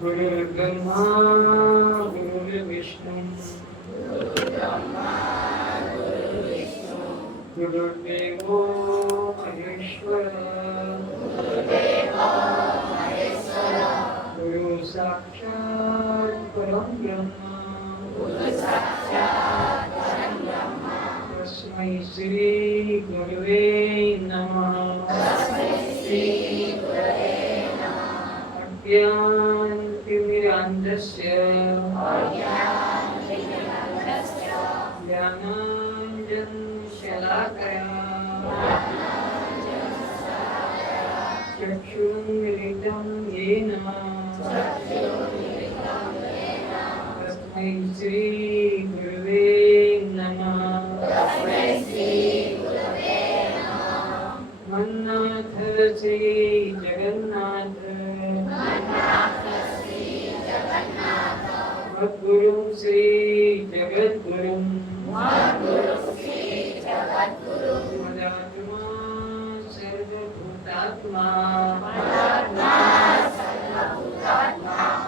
गुरुर्ब्रह्मा गुरुर्विष्णु गुरुर्देवो महेश्वरः गुरु साक्षात् परं ब्रह्म तस्मै श्री गुरुवे नमः अज्ञानतिमिरान्धस्य ज्ञानाञ्जनशलाकया चक्षुरुन्मिलितं येन तस्मै श्री गुरुवे नमः मन्नाथ श्री जगन्नाथ मद्गुरुं श्री जगद्गुरुं मदात्मा सर्वभूतात्मा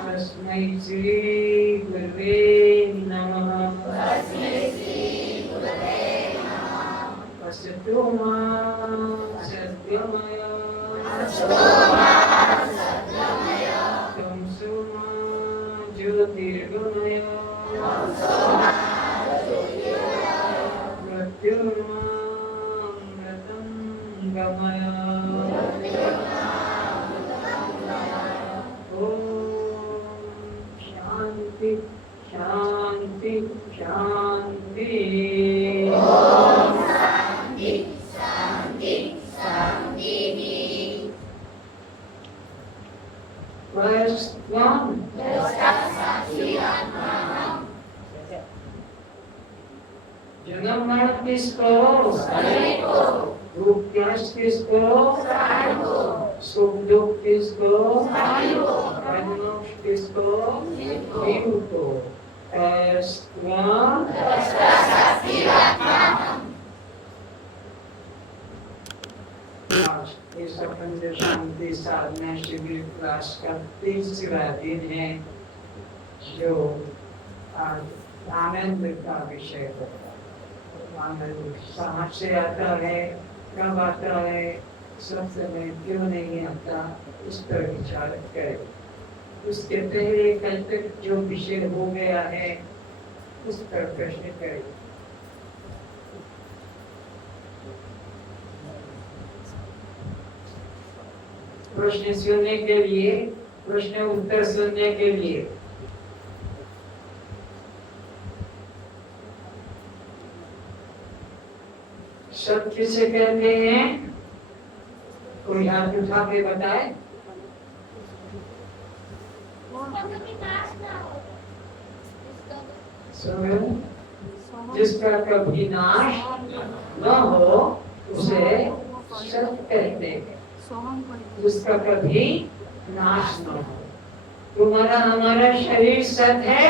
तस्मै श्री गुरुवे नमः असतो मा सत्यमय तमसो मा ज्योतिर्गमय मृत्युर्मामृतं गमय ॐ शान्ति शान्ति शान्ति जन्म मरण किसको? भूख प्यास किसको? सुख दुख किसको? मोक्ष किसको? जीव को। इस अखंड शांति साधना शिविर क्लास का तीसरा दिन है, जो आज आनंद का विषय होगा। आनंद कहाँ से आता है, कब आता है, सब समय क्यों नहीं आता, इस पर विचार करें। उसके पहले कल तक जो विषय हो गया है उस पर प्रश्न करें। प्रश्न सुनने के लिए, प्रश्न उत्तर सुनने के लिए सब किसे कहते हैं? कोई हाथ उठा के बताए। जिसका कभी नाश न हो उसे सत कहते हैं, उसका कभी नाश न हो। तुम्हारा हमारा शरीर सत है,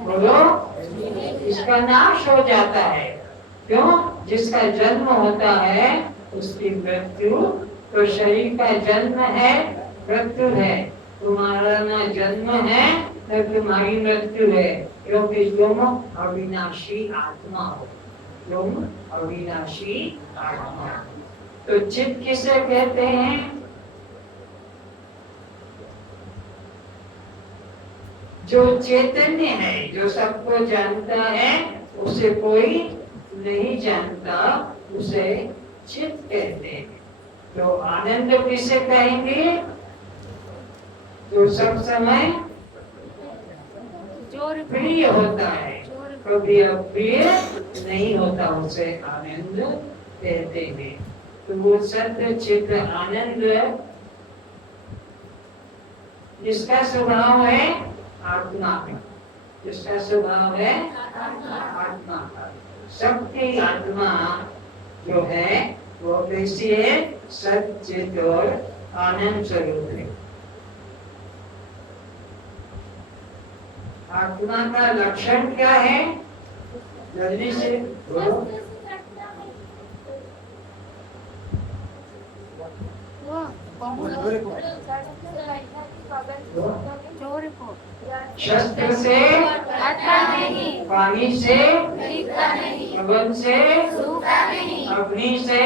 बोलो, इसका नाश हो जाता है। क्यों? जिसका जन्म होता है उसकी मृत्यु, तो शरीर का जन्म है, मृत्यु है। तुम्हारा ना जन्म है न तुम्हारी मृत्यु है, क्योंकि तुम अविनाशी आत्मा हो। तुम अविनाशी आत्मा। तो चित्त किसे कहते हैं? जो चैतन्य है, जो सबको जानता है, उसे कोई नहीं जानता, उसे चित्त कहते हैं। तो आनंद किसे कहेंगे? जो सब समय प्रिय होता है, कभी अप्रिय नहीं होता, उसे आनंद कहते हैं। तो वो सत्य चित्त आनंद जिसका स्वभाव है आत्मा का, जिसका स्वभाव है आत्मा का। सबकी आत्मा जो है वो कैसी है? सच्चित और आनंद स्वरूप है। आत्मा का लक्षण क्या है? जल्दी से बोलो। शस्त्र से पानी से पवन से अग्नि से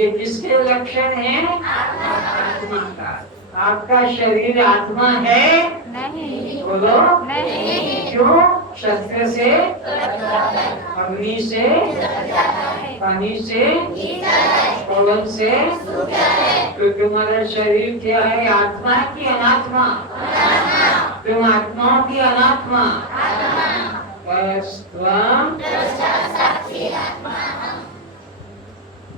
ये किसके लक्षण हैं? आत्मा का। आपका शरीर आत्मा है? नहीं। बोलो। नहीं। क्यों? शस्त्र से, अग्नि से, पानी से, पवन से। तो तुम्हारा शरीर क्या है? आत्मा की अनात्मा? तुम आत्माओं की अनात्मा?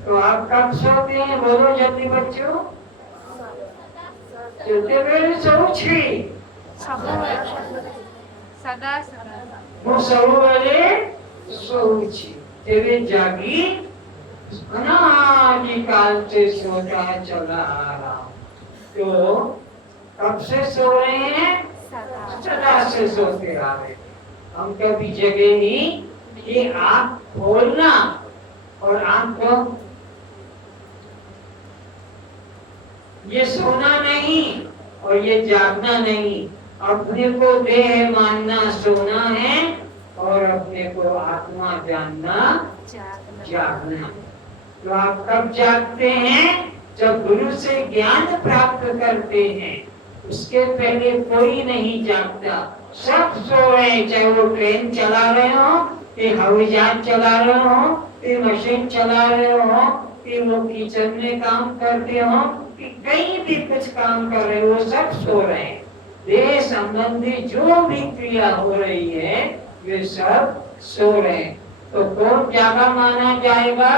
तो आप कब सोते हैं? बोलो जल्दी बच्चों। ଯେତେବେଳେ ଶୋଉଛି ମୁଁ ସବୁବେଳେ ଶୋଉଛି, ତେବେ ଜାଗି अनादिकाल से सोता चला आ रहा हूँ। तो कब से सो रहे हैं? सदा से सोते आ रहे। हम कभी जगह नहीं कि आँख खोलना और आँख को ये सोना नहीं और ये जागना नहीं। अपने को देह मानना सोना है और अपने को आत्मा जानना जागना। तो आप कब जागते हैं? जब गुरु से ज्ञान प्राप्त करते हैं। उसके पहले कोई नहीं जागता, सब सो रहे हैं। चाहे वो ट्रेन चला रहे हो, कि हवाई जहाज चला रहे हो, कि मशीन चला रहे हो, कि वो किचन में काम करते हो, कि कहीं भी कुछ काम कर रहे हो, वो सब सो रहे हैं। देह संबंधी जो भी क्रिया हो रही है वे सब सो रहे हैं। तो कौन जागा माना जाएगा?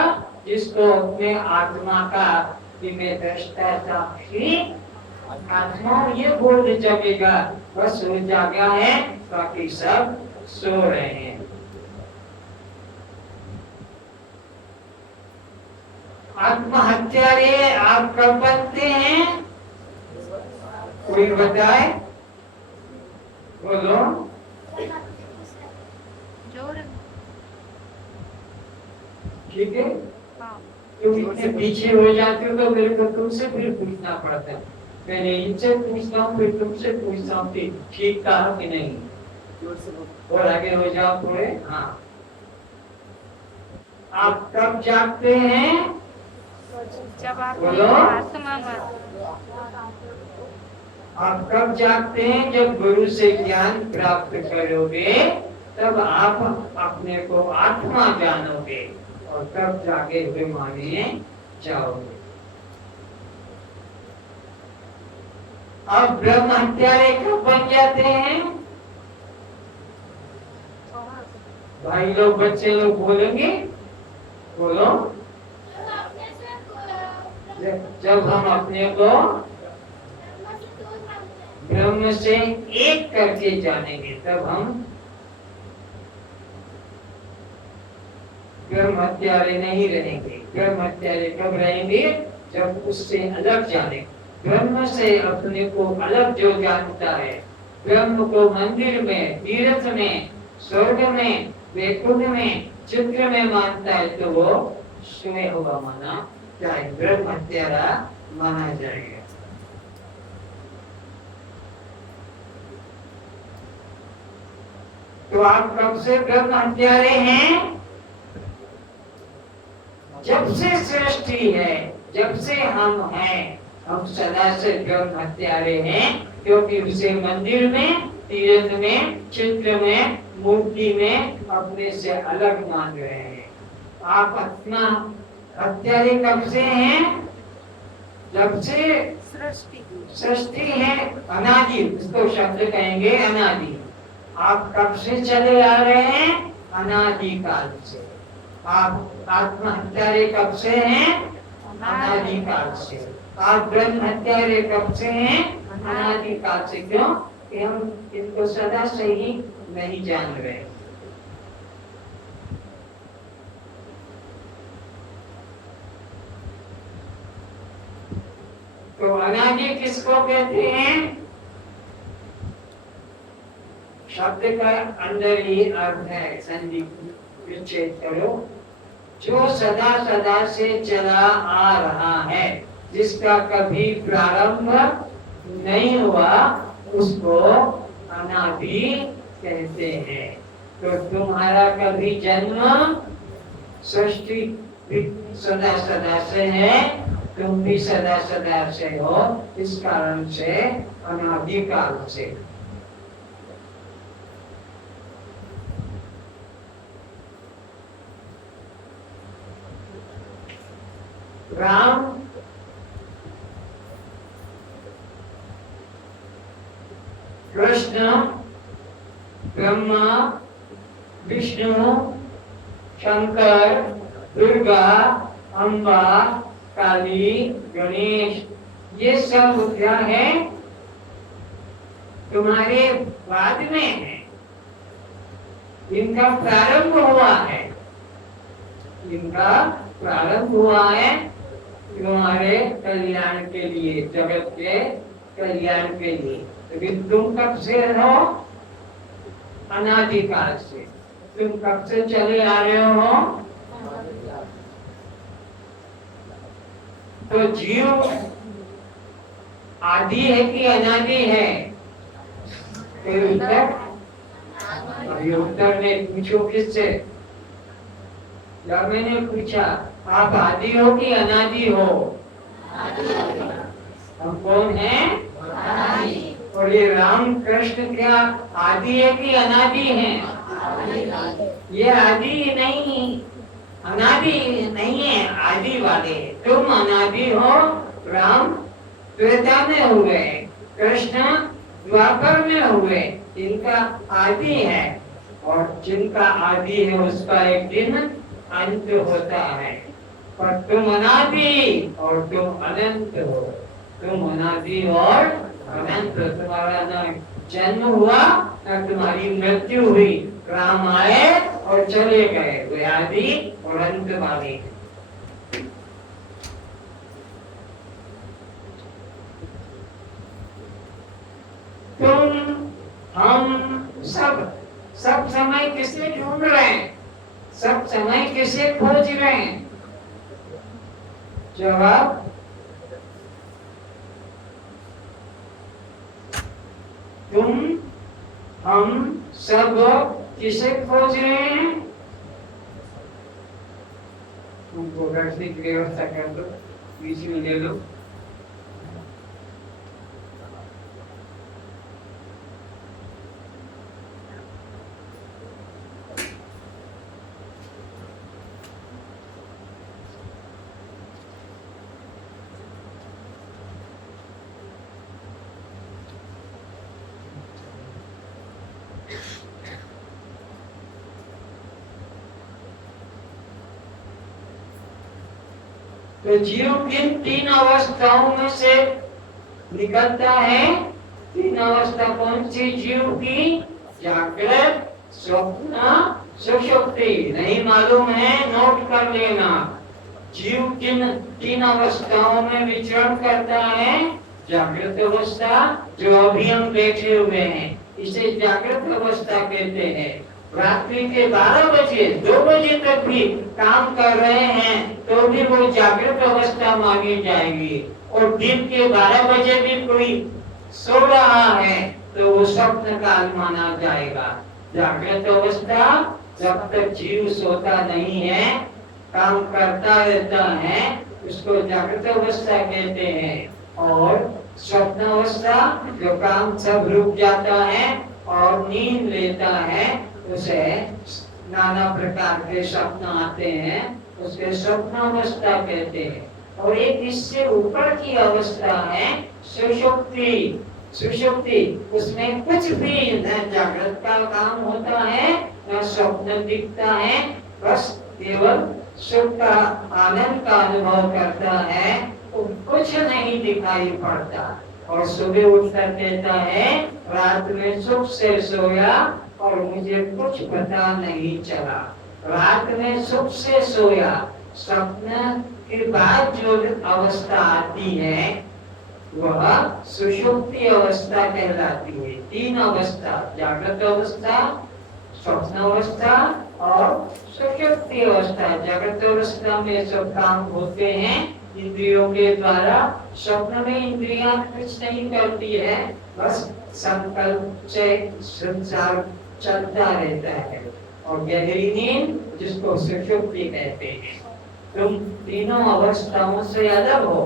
जिसको अपने आत्मा का दिव्य दृष्टा साक्षी आत्मा ये बोल जगेगा, बस वो जागा है, बाकी सब सो रहे हैं। आत्महत्यारे आप कब बनते हैं? कोई बताए? बोलो। ठीक है, तुम इतने पीछे हो जाते हो तो मेरे को तुमसे फिर पूछना पड़ता है। मैंने इनसे पूछता हूँ, फिर तुमसे पूछता हूँ कि ठीक कहा कि नहीं। और आगे हो जाओ थोड़े। हाँ, आप कब जागते हैं? जब आप बोलो। आत्मा आप कब जागते हैं? जब गुरु से ज्ञान प्राप्त करोगे तब आप अपने को आत्मा जानोगे और तब जाके हुए माने जाओगे। अब ब्रह्म हत्यारे कब बन जाते हैं? भाई लोग, बच्चे लोग बोलेंगे। बोलो। जब हम अपने को ब्रह्म से एक करके जानेंगे तब हम ब्रह्म हत्यारे नहीं रहेंगे। ब्रह्म हत्यारे कब रहेंगे? जब उससे अलग जाने। ब्रह्म से अपने को अलग जो जानता है, ब्रह्म को मंदिर में, तीर्थ में, स्वर्ग में, वैकुंठ में, चित्र में मानता है तो वो सोए हुआ माना जाए, ब्रह्म हत्यारा माना जाएगा। तो आप कब से ब्रह्म हत्यारे हैं? जब से सृष्टि है, जब से हम हैं, हम सदा से ब्रह्म हत्यारे हैं। क्योंकि उसे मंदिर में, तीर्थ में, चित्र में, मूर्ति में अपने से अलग मान रहे हैं। आप आत्मा हत्यारे कब से हैं? जब से सृष्टि है, अनादि, उसको शब्द कहेंगे अनादि। आप कब से चले आ रहे हैं? अनादि काल से। आप आत्मा हत्यारे कब से हैं? अनादि काल से। आप ब्रह्म हत्यारे कब से हैं? अनादि काल से। क्यों? कि हम इनको सदा से ही नहीं जान रहे। तो अनादि किसको कहते हैं? शब्द का अंदर ही अर्थ है, संधि विच्छेद करो। जो सदा सदा से चला आ रहा है, जिसका कभी प्रारंभ नहीं हुआ, उसको अनादि कहते हैं। तो तुम्हारा कभी जन्म सृष्टि सदा सदा से है, तुम भी सदा सदा से हो, इस कारण से अनादि काल से। राम कृष्ण ब्रह्मा विष्णु शंकर दुर्गा अम्बा काली गणेश, ये सब क्या है? तुम्हारे बाद में है, इनका प्रारंभ हुआ है, इनका प्रारंभ हुआ है तुम्हारे कल्याण के लिए, जगत के कल्याण के लिए। लेकिन तुम कब से हो? अनादिकाल से। तुम कब से चले आ रहे हो? तो जीव आदि है कि अनादि है? कोई उत्तर? अभी उत्तर ने पूछो किससे? जब मैंने पूछा आप आदि हो कि अनादि हो? हम कौन हैं? और ये राम कृष्ण क्या आदि है कि अनादि है? ये आदि नहीं, अनादि नहीं है, आदि वाले। तुम अनादि हो। राम त्रेता में हुए, कृष्ण द्वापर में हुए, इनका आदि है। और जिनका आदि है उसका एक दिन अंत होता है। पर तुम अनादि और तुम अनंत हो। तुम अनादि और अनंत। तुम्हारा न जन्म हुआ न तुम्हारी मृत्यु हुई। राम आए और चले गए, वे आदि और अंत वाले। तुम हम सब समय किसे ढूंढ रहे हैं? सब समय किसे खोज रहे हैं? जवाब तुम हम सब किसे खोज रहे हैं? तुमको बैठने की व्यवस्था कर दो, बीच में ले लो। तो जीव किन तीन अवस्थाओं में से निकलता है? तीन अवस्था कौन सी जीव की? जागृत, स्वप्न, सुषुप्ति। नहीं मालूम है? नोट कर लेना। जीव किन तीन अवस्थाओं में विचरण करता है? जागृत अवस्था, जो अभी हम बैठे हुए हैं, इसे जागृत अवस्था कहते हैं। रात्रि के 12 बजे 2 बजे तक भी काम कर रहे हैं तो भी वो जागृत अवस्था मानी जाएगी। और दिन के 12 बजे भी कोई सो रहा है तो वो स्वप्न काल माना जाएगा। जागृत अवस्था जब तक जीव सोता नहीं है, काम करता रहता है, उसको जागृत अवस्था कहते हैं। और स्वप्न अवस्था, जो काम सब रुक जाता है और नींद लेता है, उसे नाना प्रकार के स्वप्न आते हैं, उसके स्वप्न अवस्था कहते हैं। और एक इससे ऊपर की अवस्था है सुषुप्ति। सुषुप्ति, उसमें कुछ भी न जागृत का काम होता है न स्वप्न दिखता है, बस केवल सुख का आनंद का अनुभव करता है, तो कुछ नहीं दिखाई पड़ता। और सुबह उठकर कहता है रात में सुख से सोया और मुझे कुछ पता नहीं चला। रात में सुख से सोया, स्वप्न के बाद जो अवस्था आती है वह सुषुप्ति अवस्था कहलाती है। तीन अवस्था, जागृत अवस्था, स्वप्न अवस्था और सुषुप्ति अवस्था। जागृत अवस्था में सब काम होते हैं इंद्रियों के द्वारा। स्वप्न में इंद्रियां कुछ नहीं करती है, बस संकल्प से संसार चलता रहता है। और गहरी नींद जिसको सुषुप्ति कहते हैं। तुम तीनों अवस्थाओं से अलग हो,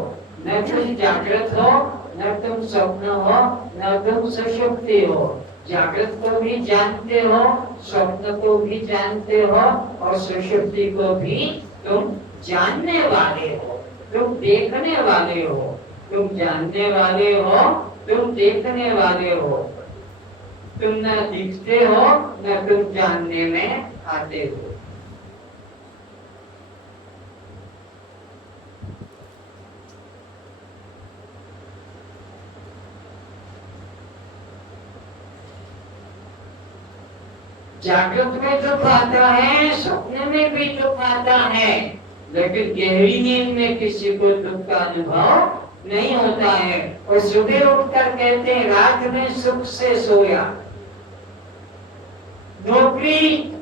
न तुम जागृत हो, न तुम स्वप्न हो, न तुम सुषुप्ति हो। जागृत को भी जानते हो, स्वप्न को भी जानते हो और सुषुप्ति को भी तुम जानने वाले हो। तुम देखने वाले हो, तुम जानने वाले हो, तुम देखने वाले हो। तुम न दिखते हो न तुम जानने में आते हो। जागृत में दुख आता है, स्वप्न में भी दुख आता है, लेकिन गहरी नींद में किसी को दुख का अनुभव नहीं होता है। और सुबह उठकर कहते हैं रात में सुख से सोया। नौकरी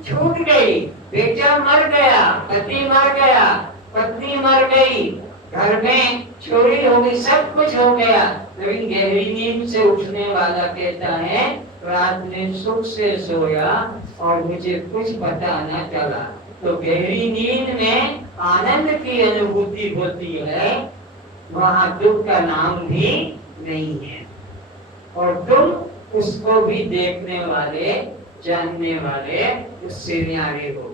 छूट गई, बेटा मर गया, पति मर गया, पत्नी मर गई, घर में चोरी हो गई, सब कुछ हो गया, लेकिन गहरी नींद से उठने वाला कहता है रात में सुख से सोया और मुझे कुछ पता न चला। तो गहरी नींद में आनंद की अनुभूति होती है, वहां दुख का नाम भी नहीं है। और तुम उसको भी देखने वाले, जानने वाले, उससे न्यारे हो।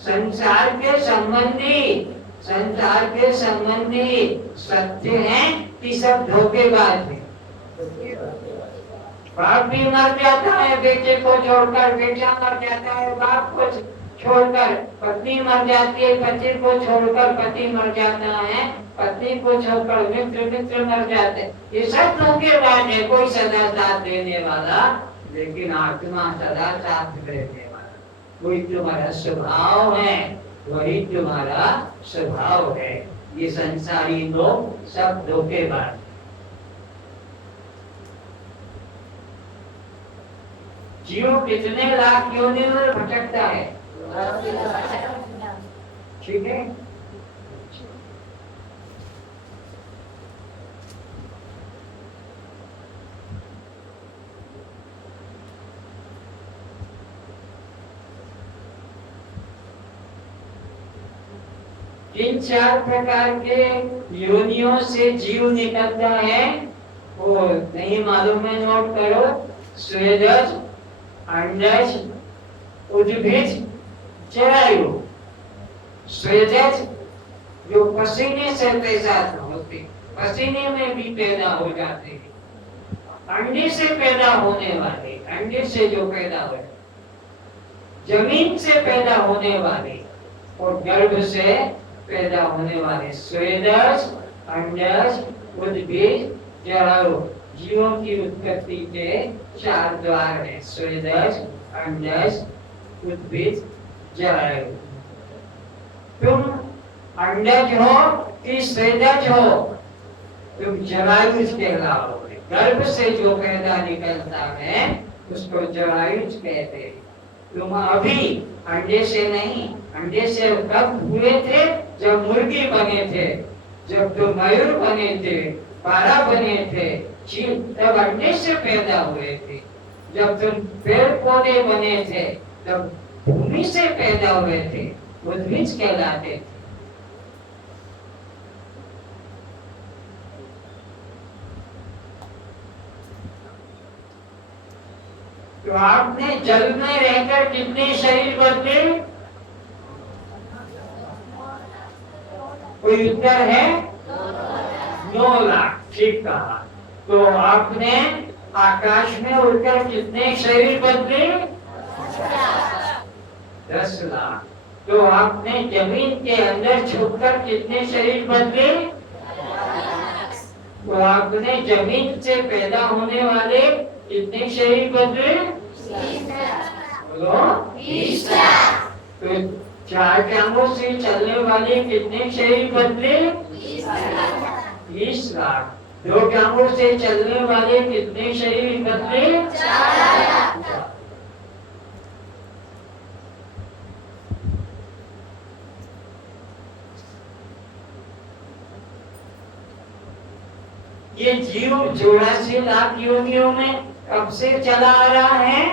संसार के संबंधी सत्य है कि सब धोखेबाज है। बाप भी मर जाता है बेटे को छोड़कर, बेटा मर जाता है बाप को छोड़कर, पत्नी मर जाती है पति को छोड़कर, पति मर जाता है पत्नी को छोड़कर, मित्र मर जाते हैं। ये सब धोखेबाज है, कोई सदा साथ देने वाला, लेकिन आत्मा सदा साथ देने वाला। वही तुम्हारा स्वभाव है, वही तुम्हारा स्वभाव है। ये संसारी लोग सब धोखेबाज। जीव कितने लाख योनि में भटकता है, ठीक है। इन चार प्रकार के योनियों से जीव निकलता है, वो नहीं मालूम है, नोट करो। स्वेदज, अंडज, उद्भिज, जरायु। स्वेदज जो पसीने से पैदा होते, पसीने में भी पैदा हो जाते हैं। अंडे से पैदा होने वाले, अंडे से जो पैदा हुए, जमीन से पैदा होने वाले और गर्भ से पैदा होने वाले। स्वेदज, अंडज, उद्भिज, जरायु। जीवों की उत्पत्ति के चार द्वार हैं, स्वेदज, अंडज, उद्भिज, जरायु। तुम अंडज हो कि स्वेदज हो, तुम जरायुज कहलाओगे। गर्भ से जो पैदा निकलता है उसको जरायुज कहते हैं। तुम अभी अंडे से नहीं, अंडे से कब हुए थे? जब मुर्गी बने थे, जब तुम मयूर बने थे, पारा बने थे, चील, तब अंडे से पैदा हुए थे। जब तुम पेड़ पौधे बने थे तब भूमि से पैदा हुए थे, उद्भिज कहलाते थे। तो आपने जल में रहकर कितने शरीर बदले? कोई उत्तर है? 9 लाख। ठीक कहा। तो आपने आकाश में उड़कर कितने शरीर बदले? 10 लाख। तो आपने जमीन के अंदर छुपकर कितने शरीर बदले? तो आपने जमीन से पैदा होने वाले कितने शरीर बदले? बोलो। 20 लाख। तो 4 टांगों से चलने वाले कितने शरीर बदले? 20 लाख। 2 टांगों से चलने वाले कितने शरीर बदले? 4 लाख। ये जीव 84 लाख योनियों में कब से चला आ रहा है?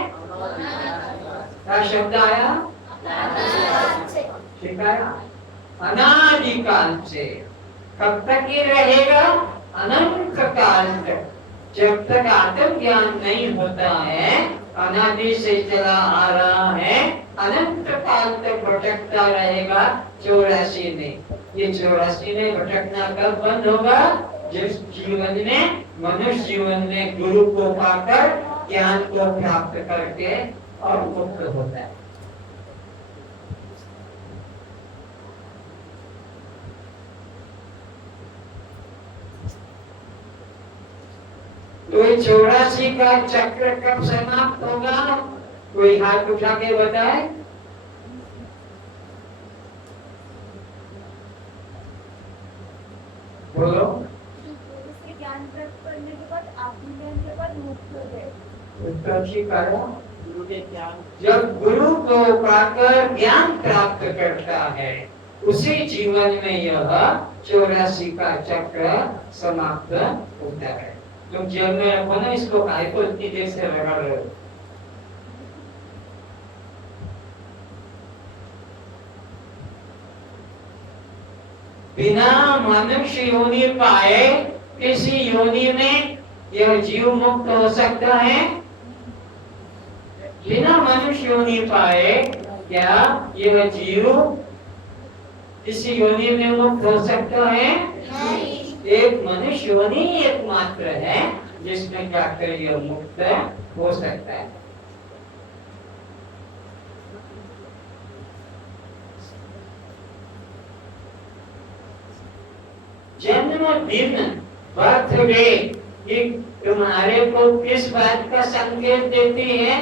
क्या शब्द आया? ठीक है, अनादिकाल से। कब तक ये रहेगा? अनंत काल तक। जब तक आत्म ज्ञान नहीं होता है, अनादि से चला आ रहा है, अनंत काल तक भटकता रहेगा 84 में। ये 84 में भटकना कब बंद होगा? जिस जीवन में, मनुष्य जीवन में गुरु को पाकर ज्ञान को प्राप्त करके और मुक्त होता है। तो 84 का चक्र कब समाप्त होगा? कोई हाथ उठा के बताए। बोलो। ज्ञान प्राप्त करने के बाद आत्मज्ञान के बाद मुक्त हो गए। जब गुरु को पाकर ज्ञान प्राप्त करता है, उसी जीवन में यह 84 का चक्र समाप्त होता है। तुम जेल में रखो ना इसको, काय को इतनी देर से लगा रहे हो? बिना मनुष्य योनि पाए किसी योनि में यह जीव मुक्त हो सकता है? बिना मनुष्य योनि पाए क्या यह जीव किसी योनि में मुक्त हो सकता है? एक मनुष्य योनि एकमात्र है जिसमें जाकर यह मुक्त हो सकता है। जन्मदिन, बर्थडे, तुम्हारे को किस बात का संकेत देती है?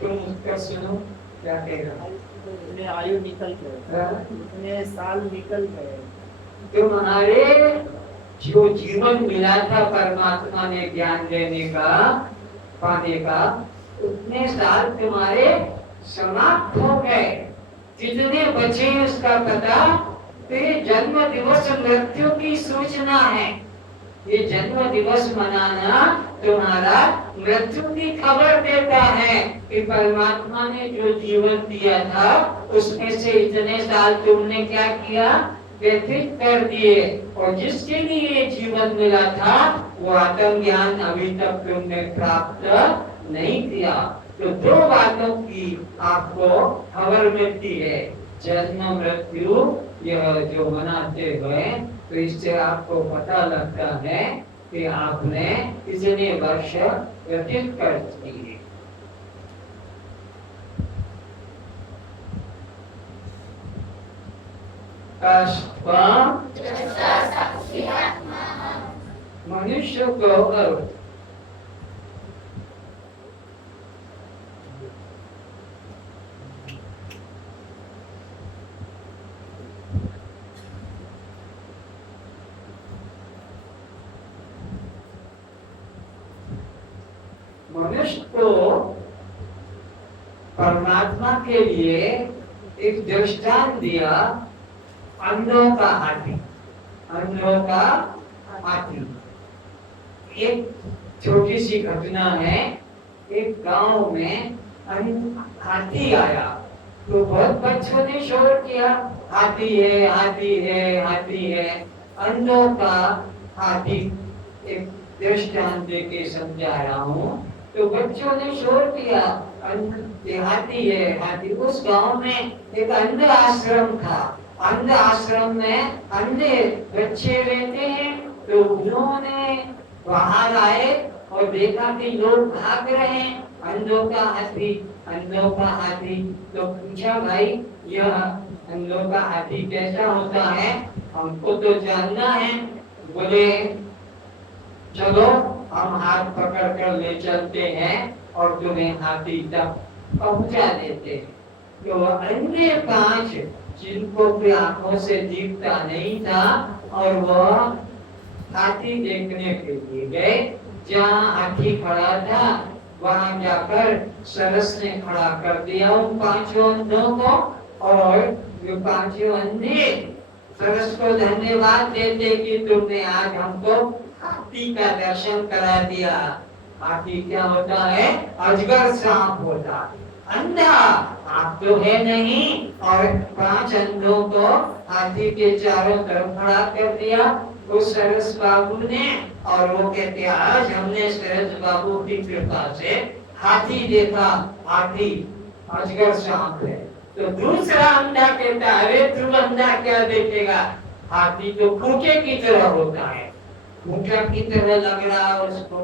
तुम उसका सुनो क्या कहेगा? आयु निकल गए, साल निकल गए। तुम्हारे जो जीवन मिला था परमात्मा ने ज्ञान देने का, पाने का, उतने साल तुम्हारे समाप्त हो गए। कितने बचे उसका पता? तो ये जन्म दिवस मृत्यु की सूचना है। ये जन्म दिवस मनाना तुम्हारा मृत्यु की खबर देता है कि परमात्मा ने जो जीवन दिया था उसमें से इतने साल तुमने क्या किया? व्यतीत कर दिए। और जिसके लिए ये जीवन मिला था वो आत्म ज्ञान अभी तक तुमने प्राप्त नहीं किया। तो 2 बातों की आपको खबर मिलती है, जन्म मृत्यु यह जो मनाते हुए, तो इससे आपको पता लगता है कि आपने कितने वर्ष व्यतीत कर दिए। मनुष्य को मनुष्य को परमात्मा के लिए एक दृष्टांत दिया, अंधों का हाथी। अंधों का हाथी एक छोटी सी घटना है। एक गांव में हाथी आया तो बहुत बच्चों ने शोर किया, हाथी है, हाथी है, हाथी है। अंधों का हाथी एक दृष्टांत देके समझा रहा हूँ। तो बच्चों ने शोर किया, हाथी है, हाथी। उस गांव में एक अंध आश्रम था। अंध आश्रम में अंधे बच्चे रहते हैं। तो उन्होंने बाहर आए और देखा कि लोग भाग रहे हैं, अंधों का हाथी, अंधों का हाथी। तो पूछा, भाई यह अंधों का हाथी कैसा होता है? हमको तो जानना है। बोले चलो हम हाथ पकड़ कर ले चलते हैं और तुम्हें हाथी तक पहुंचा देते हैं। तो अन्य 5 जिनको भी आंखों से दिखता नहीं था और वह हाथी देखने के लिए गए। जहाँ हाथी खड़ा था वहां जाकर सरस ने खड़ा कर दिया उन 5 अंधों को, और जो 5 अंधे सरस को धन्यवाद देते कि तुमने आज हमको हाथी का दर्शन करा दिया। हाथी क्या होता है? अजगर सांप होता है। अंधा आप तो है नहीं, और 5 अंधों को हाथी के चारों तरफ खड़ा कर दिया उस सरस बाबू ने। और वो कहते आज हमने सरस बाबू की कृपा से हाथी देखा। हाथी अजगर सांप है। तो दूसरा अंधा कहता अरे तू अंधा क्या देखेगा, हाथी तो खूंटे की तरह होता है, खूंटा की तरह लग रहा है उसको।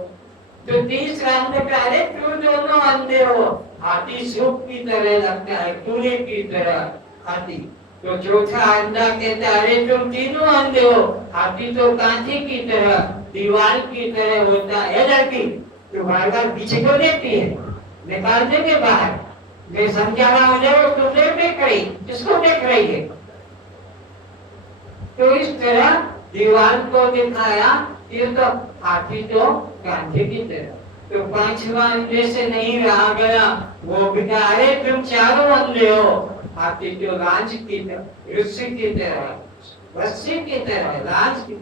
तो तीसरा अंधा कहता अरे तू दोनों अंधे हो, हाथी सूप की तरह लगता है, कूड़े की तरह हाथी। तो चौथा अंधा कहता अरे तुम तीनों अंधे हो, हाथी तो कांचे की तरह दीवार की तरह होता है। लड़की तो बार-बार पीछे को देखती है, निकाल देंगे बाहर। मैं समझा रहा हूँ तुम देख रही, किसको देख रही है? तो इस तरह दीवार को दिखाया, ये तो हाथी तो कांचे की तरह। तो 5वां अंधे से नहीं रहा गया, वो बेटा अरे तुम चारों अंधे हो, हाथी तो लांच की तरह, रस्सी की तरह, रस्सी की तरह लांच की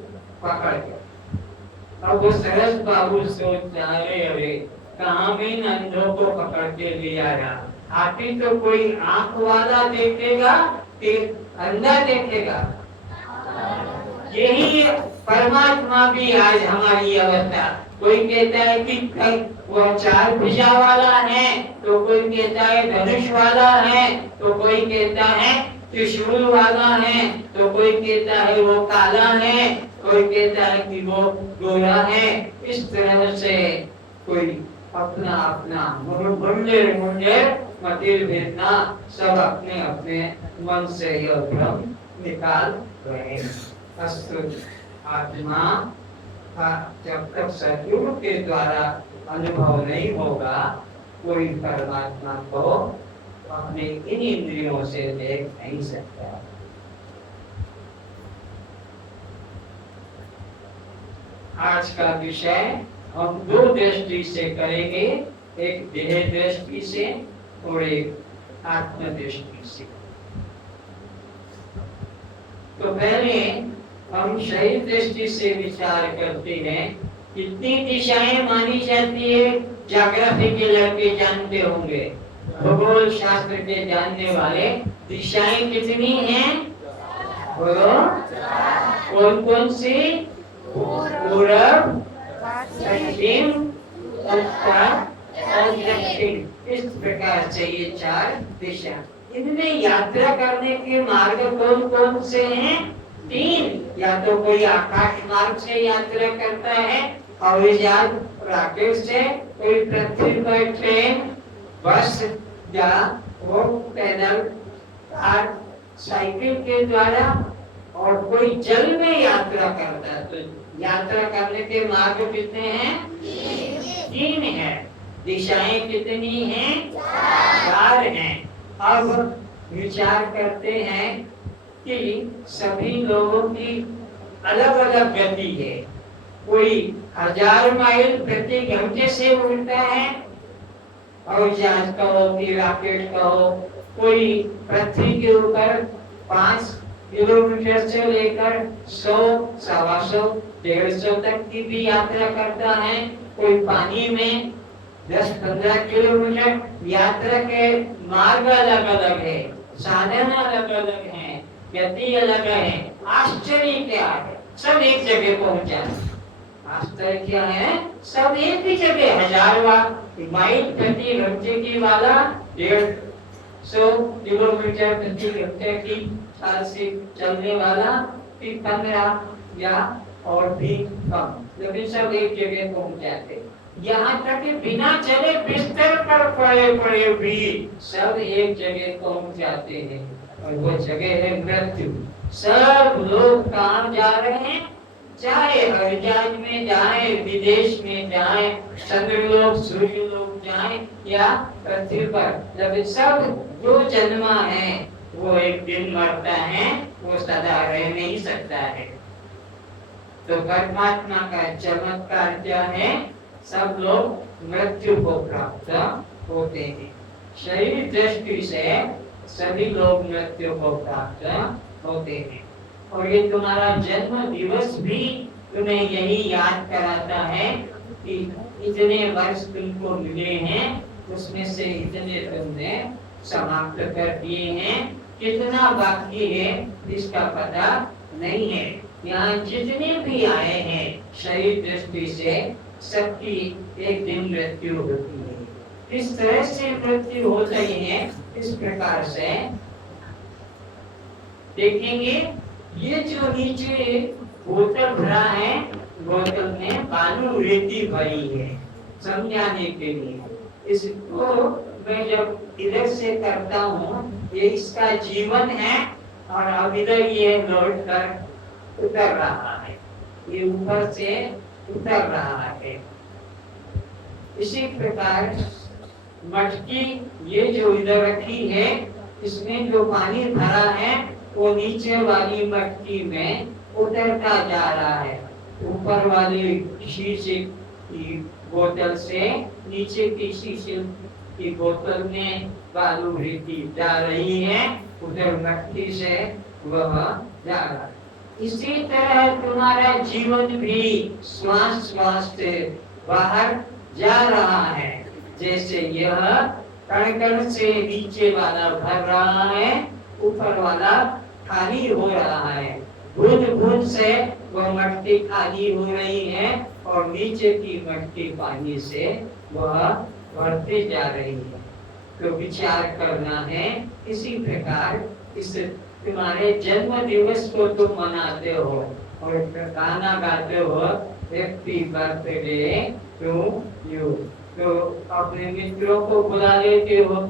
पकड़ के। अब वो सरस बाबू सोचता अरे कहाँ भी अंधों को पकड़ के ले आया। हाथी तो कोई आंख वाला देखेगा कि अंधा देखेगा। यही परमात्मा भी आज हमारी अवस्था, कोई कहता है कि वो 4 भुजा वाला है, तो कोई कहता है धनुष वाला है, तो कोई कहता है त्रिशूल वाला है, तो कोई कहता है वो काला है, कोई कहता है कि वो गोरा है। इस तरह से कोई अपना अपना मुंडे मतिर भेदना सब अपने अपने मन से यह भ्रम निकाल रहे हैं। आत्मा का जब तक सतगुरु के द्वारा अनुभव नहीं होगा, कोई परमात्मा को अपने इन इंद्रियों से देख नहीं सकता। आज का विषय हम 2 दृष्टि से करेंगे, एक देह दृष्टि से और एक आत्म दृष्टि से। तो पहले हम शरीर दृष्टि से विचार करते हैं। कितनी दिशाएं मानी जाती है? ज्योग्राफी के लड़के जानते होंगे, भूगोल शास्त्र के जानने वाले, दिशाएं कितनी हैं? बोलो, कौन कौन सी? पूर्व, पश्चिम, उत्तर और दक्षिण। इस प्रकार से ये 4 दिशा। इनमें यात्रा करने के मार्ग कौन कौन से हैं? 3। या तो कोई आकाश मार्ग से यात्रा करता है, हवाई जहाज रॉकेट से, कोई पृथ्वी पर ट्रेन, बस या वो पैदल कार साइकिल के द्वारा, और कोई जल में यात्रा करता है। तो यात्रा करने के मार्ग कितने हैं? 3 हैं। दिशाएं कितनी हैं? 4 हैं। अब विचार करते हैं कि सभी लोगों की अलग अलग गति है। कोई 1000 माइल प्रति घंटे से उड़ता है, और जहाज कहो कि रॉकेट कहो। कोई पृथ्वी के ऊपर 5 किलोमीटर से लेकर 100, 125, 150 तक की भी यात्रा करता है। कोई पानी में 10-15 किलोमीटर। यात्रा के मार्ग अलग अलग है, साधन अलग अलग है, गति अलग है। आश्चर्य क्या है? सब एक जगह पहुंचा। आश्चर्य क्या है? सब एक ही जगह। 1000 माइल प्रति घंटे की वाला 150 किलोमीटर प्रति घंटे की चाल से चलने वाला 15 या और भी कम, लेकिन सब एक जगह पहुंच जाते। यहाँ तक कि बिना चले बिस्तर पर पड़े भी सब एक जगह पहुंच जाते हैं, और वो जगह है मृत्यु। सब लोग कहाँ जा रहे हैं? चाहे अर्जान में जाए, विदेश में जाए, चंद्रलोक सूर्यलोक जाए या पृथ्वी पर, जब सब जो जन्मा है वो एक दिन मरता है, वो सदा रह नहीं सकता है। तो परमात्मा का चमत्कार क्या है? सब लोग मृत्यु को प्राप्त होते हैं। शरीर दृष्टि से सभी लोग मृत्यु को प्राप्त होते हैं। और ये तुम्हारा जन्म दिवस भी तुम्हें यही याद कराता है कि इतने वर्ष तुमको मिले हैं, उसमें से इतने तुमने समाप्त कर दिए हैं, कितना बाकी है इसका पता नहीं है। यहाँ जितने भी आए हैं शरीर दृष्टि से सबकी एक दिन मृत्यु होती है। इस तरह से मृत्यु हो रही है। इस प्रकार से देखेंगे, ये जो नीचे बोतल भरा है, बोतल में बालू रेती भरी है, समझाने के लिए। इसको मैं जब इधर से करता हूँ, ये इसका जीवन है और अब इधर ये लौट कर उतर रहा है, ये ऊपर से उतर रहा है। इसी प्रकार मटकी ये जो इधर रखी है, इसमें जो पानी भरा है वो नीचे वाली मटकी में उतरता जा रहा है। ऊपर वाली शीशे की बोतल से नीचे की शीशे की बोतल में बालू रेती जा रही है, उधर मटकी से वह जा रहा है। इसी तरह तुम्हारा जीवन भी श्वास श्वास से बाहर जा रहा है। जैसे यह कण कण से नीचे वाला भर रहा है, ऊपर वाला खाली हो रहा है। बूंद बूंद से वह मटकी खाली हो रही है और नीचे की मटकी पानी से वह बढ़ती जा रही है। तो विचार करना है। इसी प्रकार इस तुम्हारे जन्म दिवस को तुम मनाते हो और गाना गाते हो, हैप्पी बर्थडे टू यू। तो अपने मित्रों को बुला लेते हो,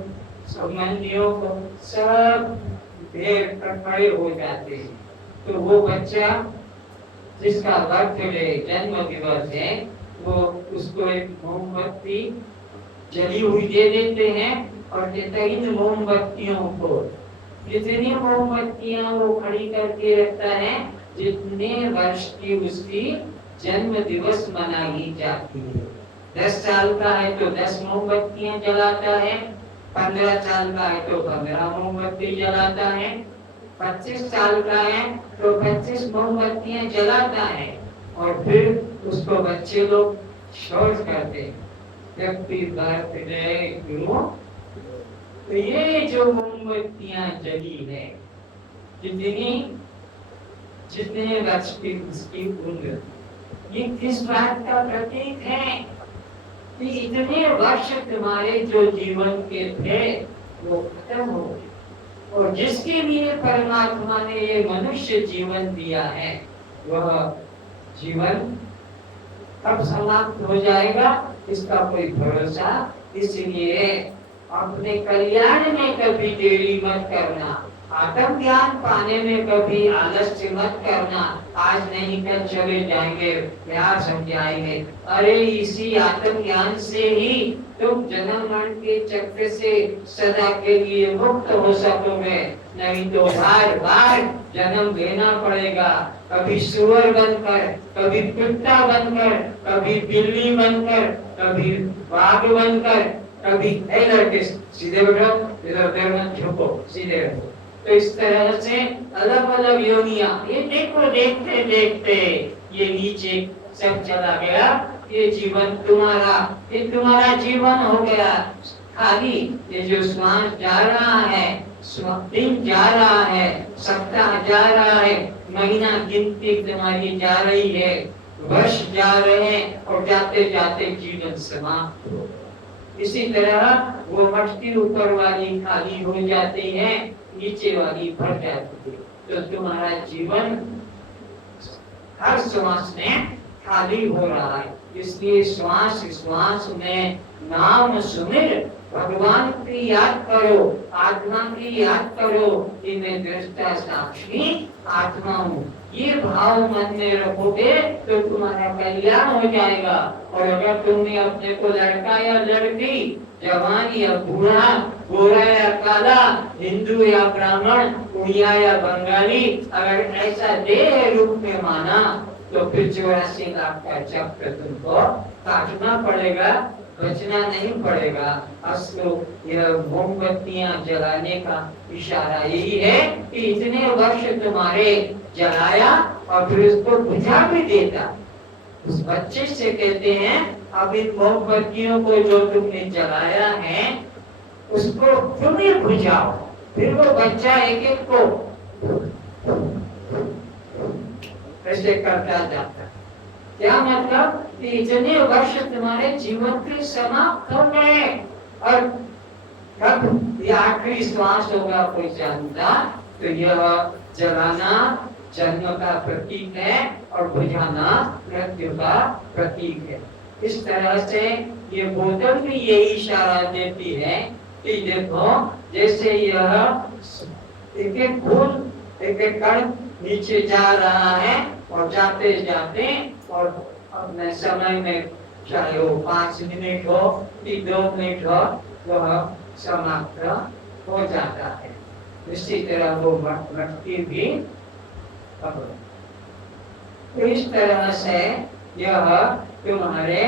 संबंधियों को, सब ढेर पर खड़े हो जाते हैं। तो वो बच्चा जिसका बर्थडे जन्म दिवस है, वो उसको एक मोमबत्ती जली हुई दे देते हैं और कहते हैं इन मोमबत्तियों को, जितनी मोमबत्तियां वो खड़ी करके रखता है, जितने वर्ष की उसकी जन्म दिवस मनाई जाती है। 10 साल का है तो 10 मोमबत्तियां जलाता है, 15 साल का है तो 15 मोमबत्ती जलाता है, 25 साल का है तो 25 मोमबत्तियां जलाता है। और फिर उसको बच्चे लोग शोर करते हैं, हैप्पी बर्थडे टू। तो ये जो मोमबत्तियां जली है, जितने वर्ष की उसकी उम्र, ये किस बात का प्रतीक है कि इतने वर्ष तुम्हारे जो जीवन के थे वो खत्म हो गए और जिसके लिए परमात्मा ने ये मनुष्य जीवन दिया है, वह जीवन कब समाप्त हो जाएगा इसका कोई भरोसा। इसलिए अपने कल्याण में कभी देरी मत करना, आत्म ज्ञान पाने में कभी आलस्य मत करना। आज नहीं कल चले जाएंगे, क्या समझाएंगे। अरे इसी आत्म ज्ञान से ही तुम जन्म मरण के चक्र से सदा के लिए मुक्त हो सकोगे, नहीं तो बार बार जन्म लेना पड़ेगा। कभी सुअर बनकर, कभी कुत्ता बनकर, कभी बिल्ली बनकर, कभी बाघ बनकर, कभी लड़के सीधे बैठो, इधर उधर मत झुको, सीधे रहो। तो इस तरह से अलग अलग योनियां, ये देखो देखते देखते ये नीचे सब चला गया। ये जीवन तुम्हारा, ये तुम्हारा जीवन हो गया खाली। ये जो श्वास जा रहा है, दिन जा रहा है, सप्ताह जा रहा है, महीना गिनती तुम्हारी जा रही है, वर्ष जा रहे हैं और जाते जाते जीवन समाप्त हो। इसी तरह वो मटकी ऊपर वाली खाली हो जाती है, नीचे वाली भर जाती है। तो तुम्हारा जीवन हर श्वास में खाली हो रहा है। इसलिए श्वास श्वास में नाम सुमिर भगवान की याद करो, आत्मा की याद करो कि मैं दृष्टा साक्षी आत्मा हूँ। ये भाव मन में रखोगे तो तुम्हारा कल्याण हो जाएगा। और अगर तुमने अपने को लड़का या लड़की, जवान या बूढ़ा, गोरा या काला, हिंदू या ब्राह्मण, उड़िया या बंगाली, अगर ऐसा देह रूप में माना तो फिर 84 लाख का चक्र तुमको काटना पड़ेगा, बचना नहीं पड़ेगा। असलो यह मोमबत्तियां जलाने का इशारा यही है कि इतने वर्ष तुम्हारे जलाया और फिर उसको बुझा भी देता। उस बच्चे से कहते हैं अब इन मोमबत्तियों को जो तुमने जलाया है उसको तुम ही बुझाओ। फिर वो बच्चा एक एक को ऐसे करता जाता। क्या मतलब कि इतने वर्ष तुम्हारे जीवन के समाप्त हो गए और कब ये आखिरी श्वास होगा कोई जानता। तो यह जलाना जन्म का प्रतीक है और बुझाना मृत्यु का प्रतीक है। इस तरह से ये बोतल भी यही इशारा देती है कि देखो जैसे यह एक एक बूंद एक एक कण नीचे जा रहा है और जाते जाते और अपने समय में चाहे वो 5 मिनट हो कि 2 मिनट हो वह समाप्त हो जाता है। इसी तरह वो मृत्यु भी तो इस तरह से यह तुम्हारे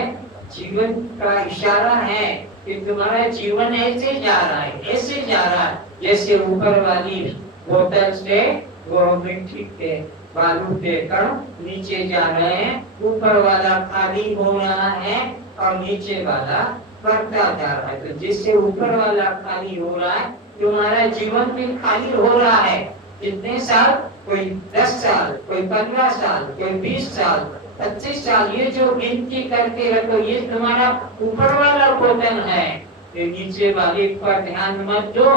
जीवन का इशारा है कि तुम्हारा जीवन ऐसे जा रहा है, ऐसे जा रहा है जैसे ऊपर वाली बोतल से वो मिट्टी के बालू के कण नीचे जा रहे हैं, ऊपर वाला खाली हो रहा है और नीचे वाला बढ़ता जा रहा है। तो जिससे ऊपर वाला खाली हो रहा है तुम्हारा जीवन भी खाली हो रहा है। कितने साल? कोई 10 साल, कोई 15 साल, कोई 20 साल, 25 साल, ये जो गिनती करके रखो ये तुम्हारा ऊपर वाला बोतल है। तो नीचे वाले पर ध्यान मत दो।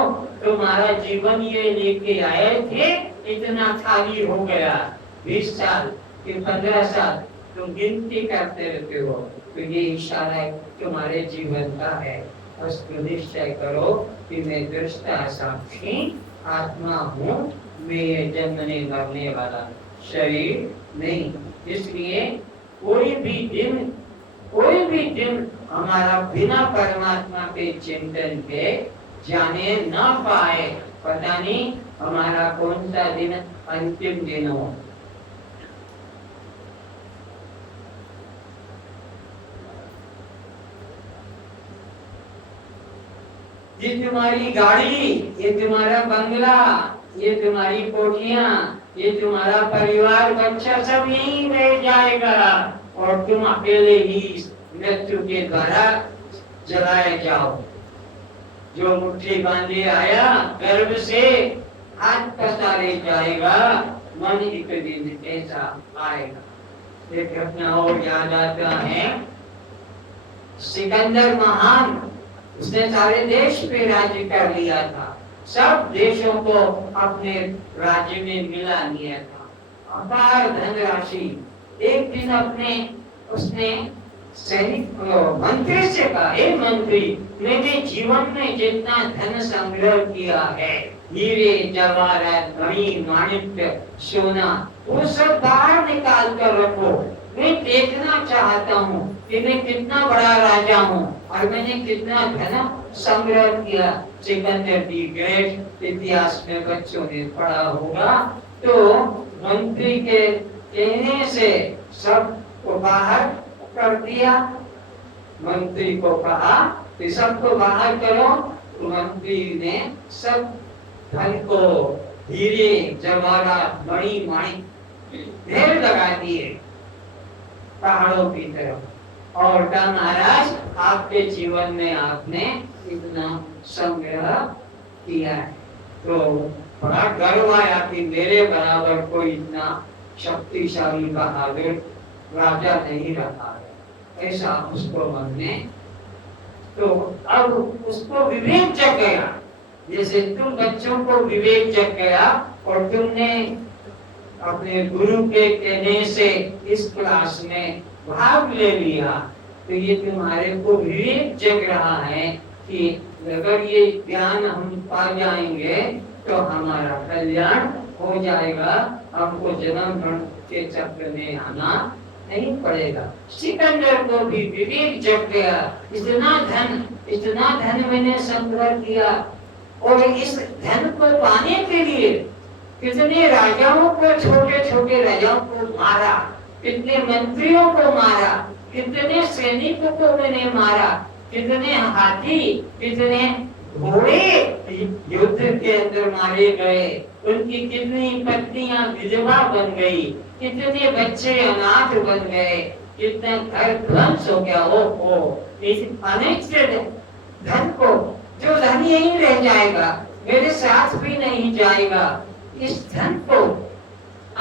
तुम्हारा जीवन ये लेके आए थे इतना खाली हो गया। 20 साल कि 15 साल तुम गिनती करते रहते हो। तो ये इशारा तुम्हारे जीवन का है। उसको निश्चय करो कि मैं दृष्टा साक्षी आत्मा हूँ, मैं ये जन्मने मरने वाला शरीर नहीं। इसलिए कोई भी दिन हमारा बिना परमात्मा के चिंतन के जाने ना पाए। पता नहीं हमारा कौन सा दिन अंतिम दिन हो। ये तुम्हारी गाड़ी, ये तुम्हारा बंगला, ये तुम्हारी कोठियां, ये तुम्हारा परिवार बच्चा सब यहीं रह जाएगा और तुम अकेले ही मृत्यु के द्वारा जलाए जाओ। जो मुट्ठी बांधे आया गर्भ से हाथ पसारे जाएगा, मन एक दिन ऐसा आएगा। एक घटना और याद आता है, सिकंदर महान, उसने सारे देश पे राज्य कर लिया था, सब देशों को अपने राज्य में मिला लिया था, अपार धनराशि। एक दिन उसने सैनिक मंत्री से कहा, हे मंत्री, मैंने जीवन में जितना धन संग्रह किया है, हीरे जवाहरात मणि माणिक्य सोना, वो सब बाहर निकाल कर रखो। मैं देखना चाहता हूँ कि मैं कितना बड़ा राजा हूँ और मैंने कितना धन संग्रह किया। सिकंदर दी ग्रेट इतिहास में बच्चों ने पढ़ा होगा। तो मंत्री के कहने से सबको बाहर कर दिया। मंत्री को कहा कि सबको बाहर करो। मंत्री ने सब धन को, हीरे जवाहरात मणि माणिक ढेर लगा दिए पहाड़ों की तरफ और कहा, महाराज आपके जीवन में आपने इतना संग्रह किया है। तो बड़ा गर्व आया कि मेरे बराबर कोई इतना शक्तिशाली बहादुर राजा नहीं रहा है, ऐसा उसको मन में। तो अब उसको विवेक जग गया, जैसे तुम बच्चों को विवेक जग गया और तुमने अपने गुरु के कहने से इस क्लास में भाग ले लिया। तो ये तुम्हारे को विवेक जग रहा है कि अगर ये ज्ञान हम पा जाएंगे तो हमारा कल्याण हो जाएगा, हमको जन्म मरण के चक्र में आना नहीं पड़ेगा। सिकंदर को भी विवेक जग गया, इतना धन मैंने संग्रह किया, और इस धन को पाने के लिए कितने राजाओं को, छोटे छोटे राजाओं को मारा, कितने मंत्रियों को मारा, कितने सैनिकों को मैंने मारा, कितने हाथी, कितने घोड़े युद्ध के अंदर मारे गए, उनकी कितनी पत्नियां विधवा बन गई, कितने बच्चे अनाथ बन गए, कितना घर ध्वंस हो गया। इस अनिश्चित धन को, जो धन यहीं रह जाएगा, मेरे साथ भी नहीं जाएगा, इस धन को,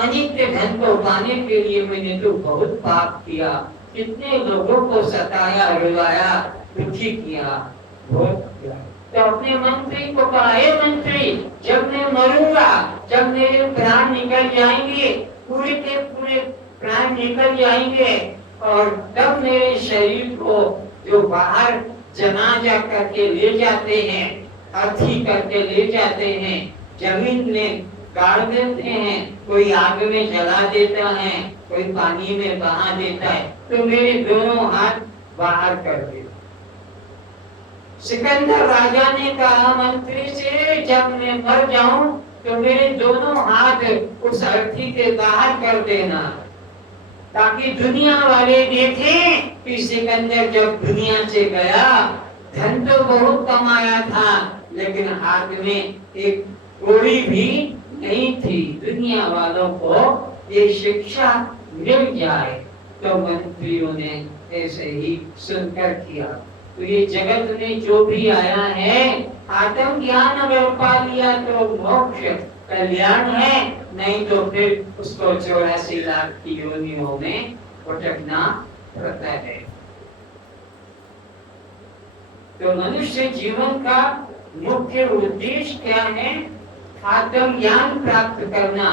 अनित्य धन को पाने के लिए मैंने तो बहुत पाप किया, कितने लोगों को सताया, रुलाया, दुखी किया, बहुत किया। तो अपने मंत्री को कहा, हे मंत्री, जब मैं मरूंगा, जब मेरे प्राण निकल जाएंगे, पूरे के पूरे प्राण निकल जाएंगे, और तब मेरे शरीर को जो बाहर जनाजा करके ले जाते हैं, अर्थी करके ले जाते हैं, जमीन में गाड़ देते हैं, कोई आग में जला देता है, कोई पानी में बहा देता है, तो मेरे दोनों हाथ बाहर कर दे। सिकंदर राजा ने कहा मंत्री से, जब मैं मर जाऊं तो मेरे दोनों हाथ उस अर्थी के बाहर कर देना, ताकि दुनिया वाले देखें कि सिकंदर जब दुनिया से गया, धन तो बहुत कमाया था, लेकिन हाथ में एक कौड़ी भी नहीं थी। दुनिया वालों को ये शिक्षा मिल जाए। तो मंत्रियों ने ऐसे ही सुनकर किया। तो ये जगत में जो भी आया है, आत्म ज्ञान अगर पा लिया तो मोक्ष कल्याण है, नहीं तो फिर उसको 84 लाख की योनियों में भटकना पड़ता है। तो मनुष्य जीवन का मुख्य उद्देश्य क्या है? आत्म ज्ञान प्राप्त करना,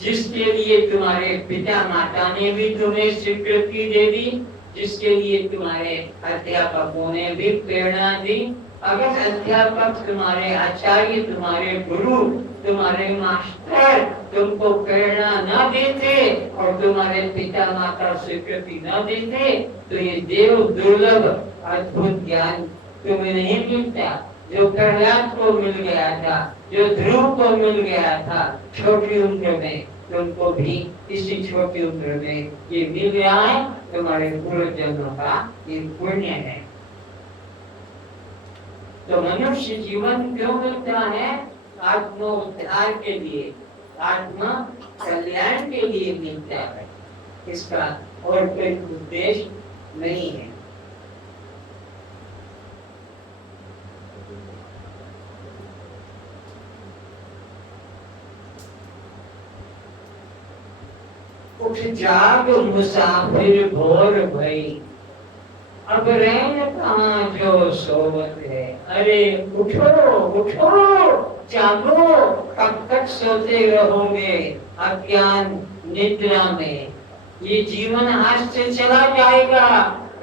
जिसके लिए तुम्हारे पिता माता ने भी तुम्हें स्वीकृति दे दी, जिसके लिए तुम्हारे अध्यापकों ने भी प्रेरणा दी। अगर अध्यापक, तुम्हारे आचार्य, तुम्हारे गुरु, तुम्हारे मास्टर तुमको प्रेरणा न देते और तुम्हारे पिता माता स्वीकृति न देते, तो ये देव दुर्लभ अद्भुत ज्ञान तुम्हें नहीं मिलता, जो प्रहलाद को मिल गया था, जो ध्रुव को मिल गया था छोटी उम्र में, तुमको भी इसी छोटी उम्र में ये मिल गया है। तुम्हारे पूर्व जन्मों का ये पुण्य है। तो मनुष्य जीवन क्यों मिलता है? आत्मोद्धार के लिए, आत्मा कल्याण के लिए मिलता है। इसका और कोई उद्देश्य नहीं है। उठ जाग मुसाफिर भोर भई, अब रैन कहाँ जो सोवत है। अरे उठो उठो, जागो, कब तक सोते रहोगे अज्ञान निद्रा में? ये जीवन हाथ से चला जाएगा,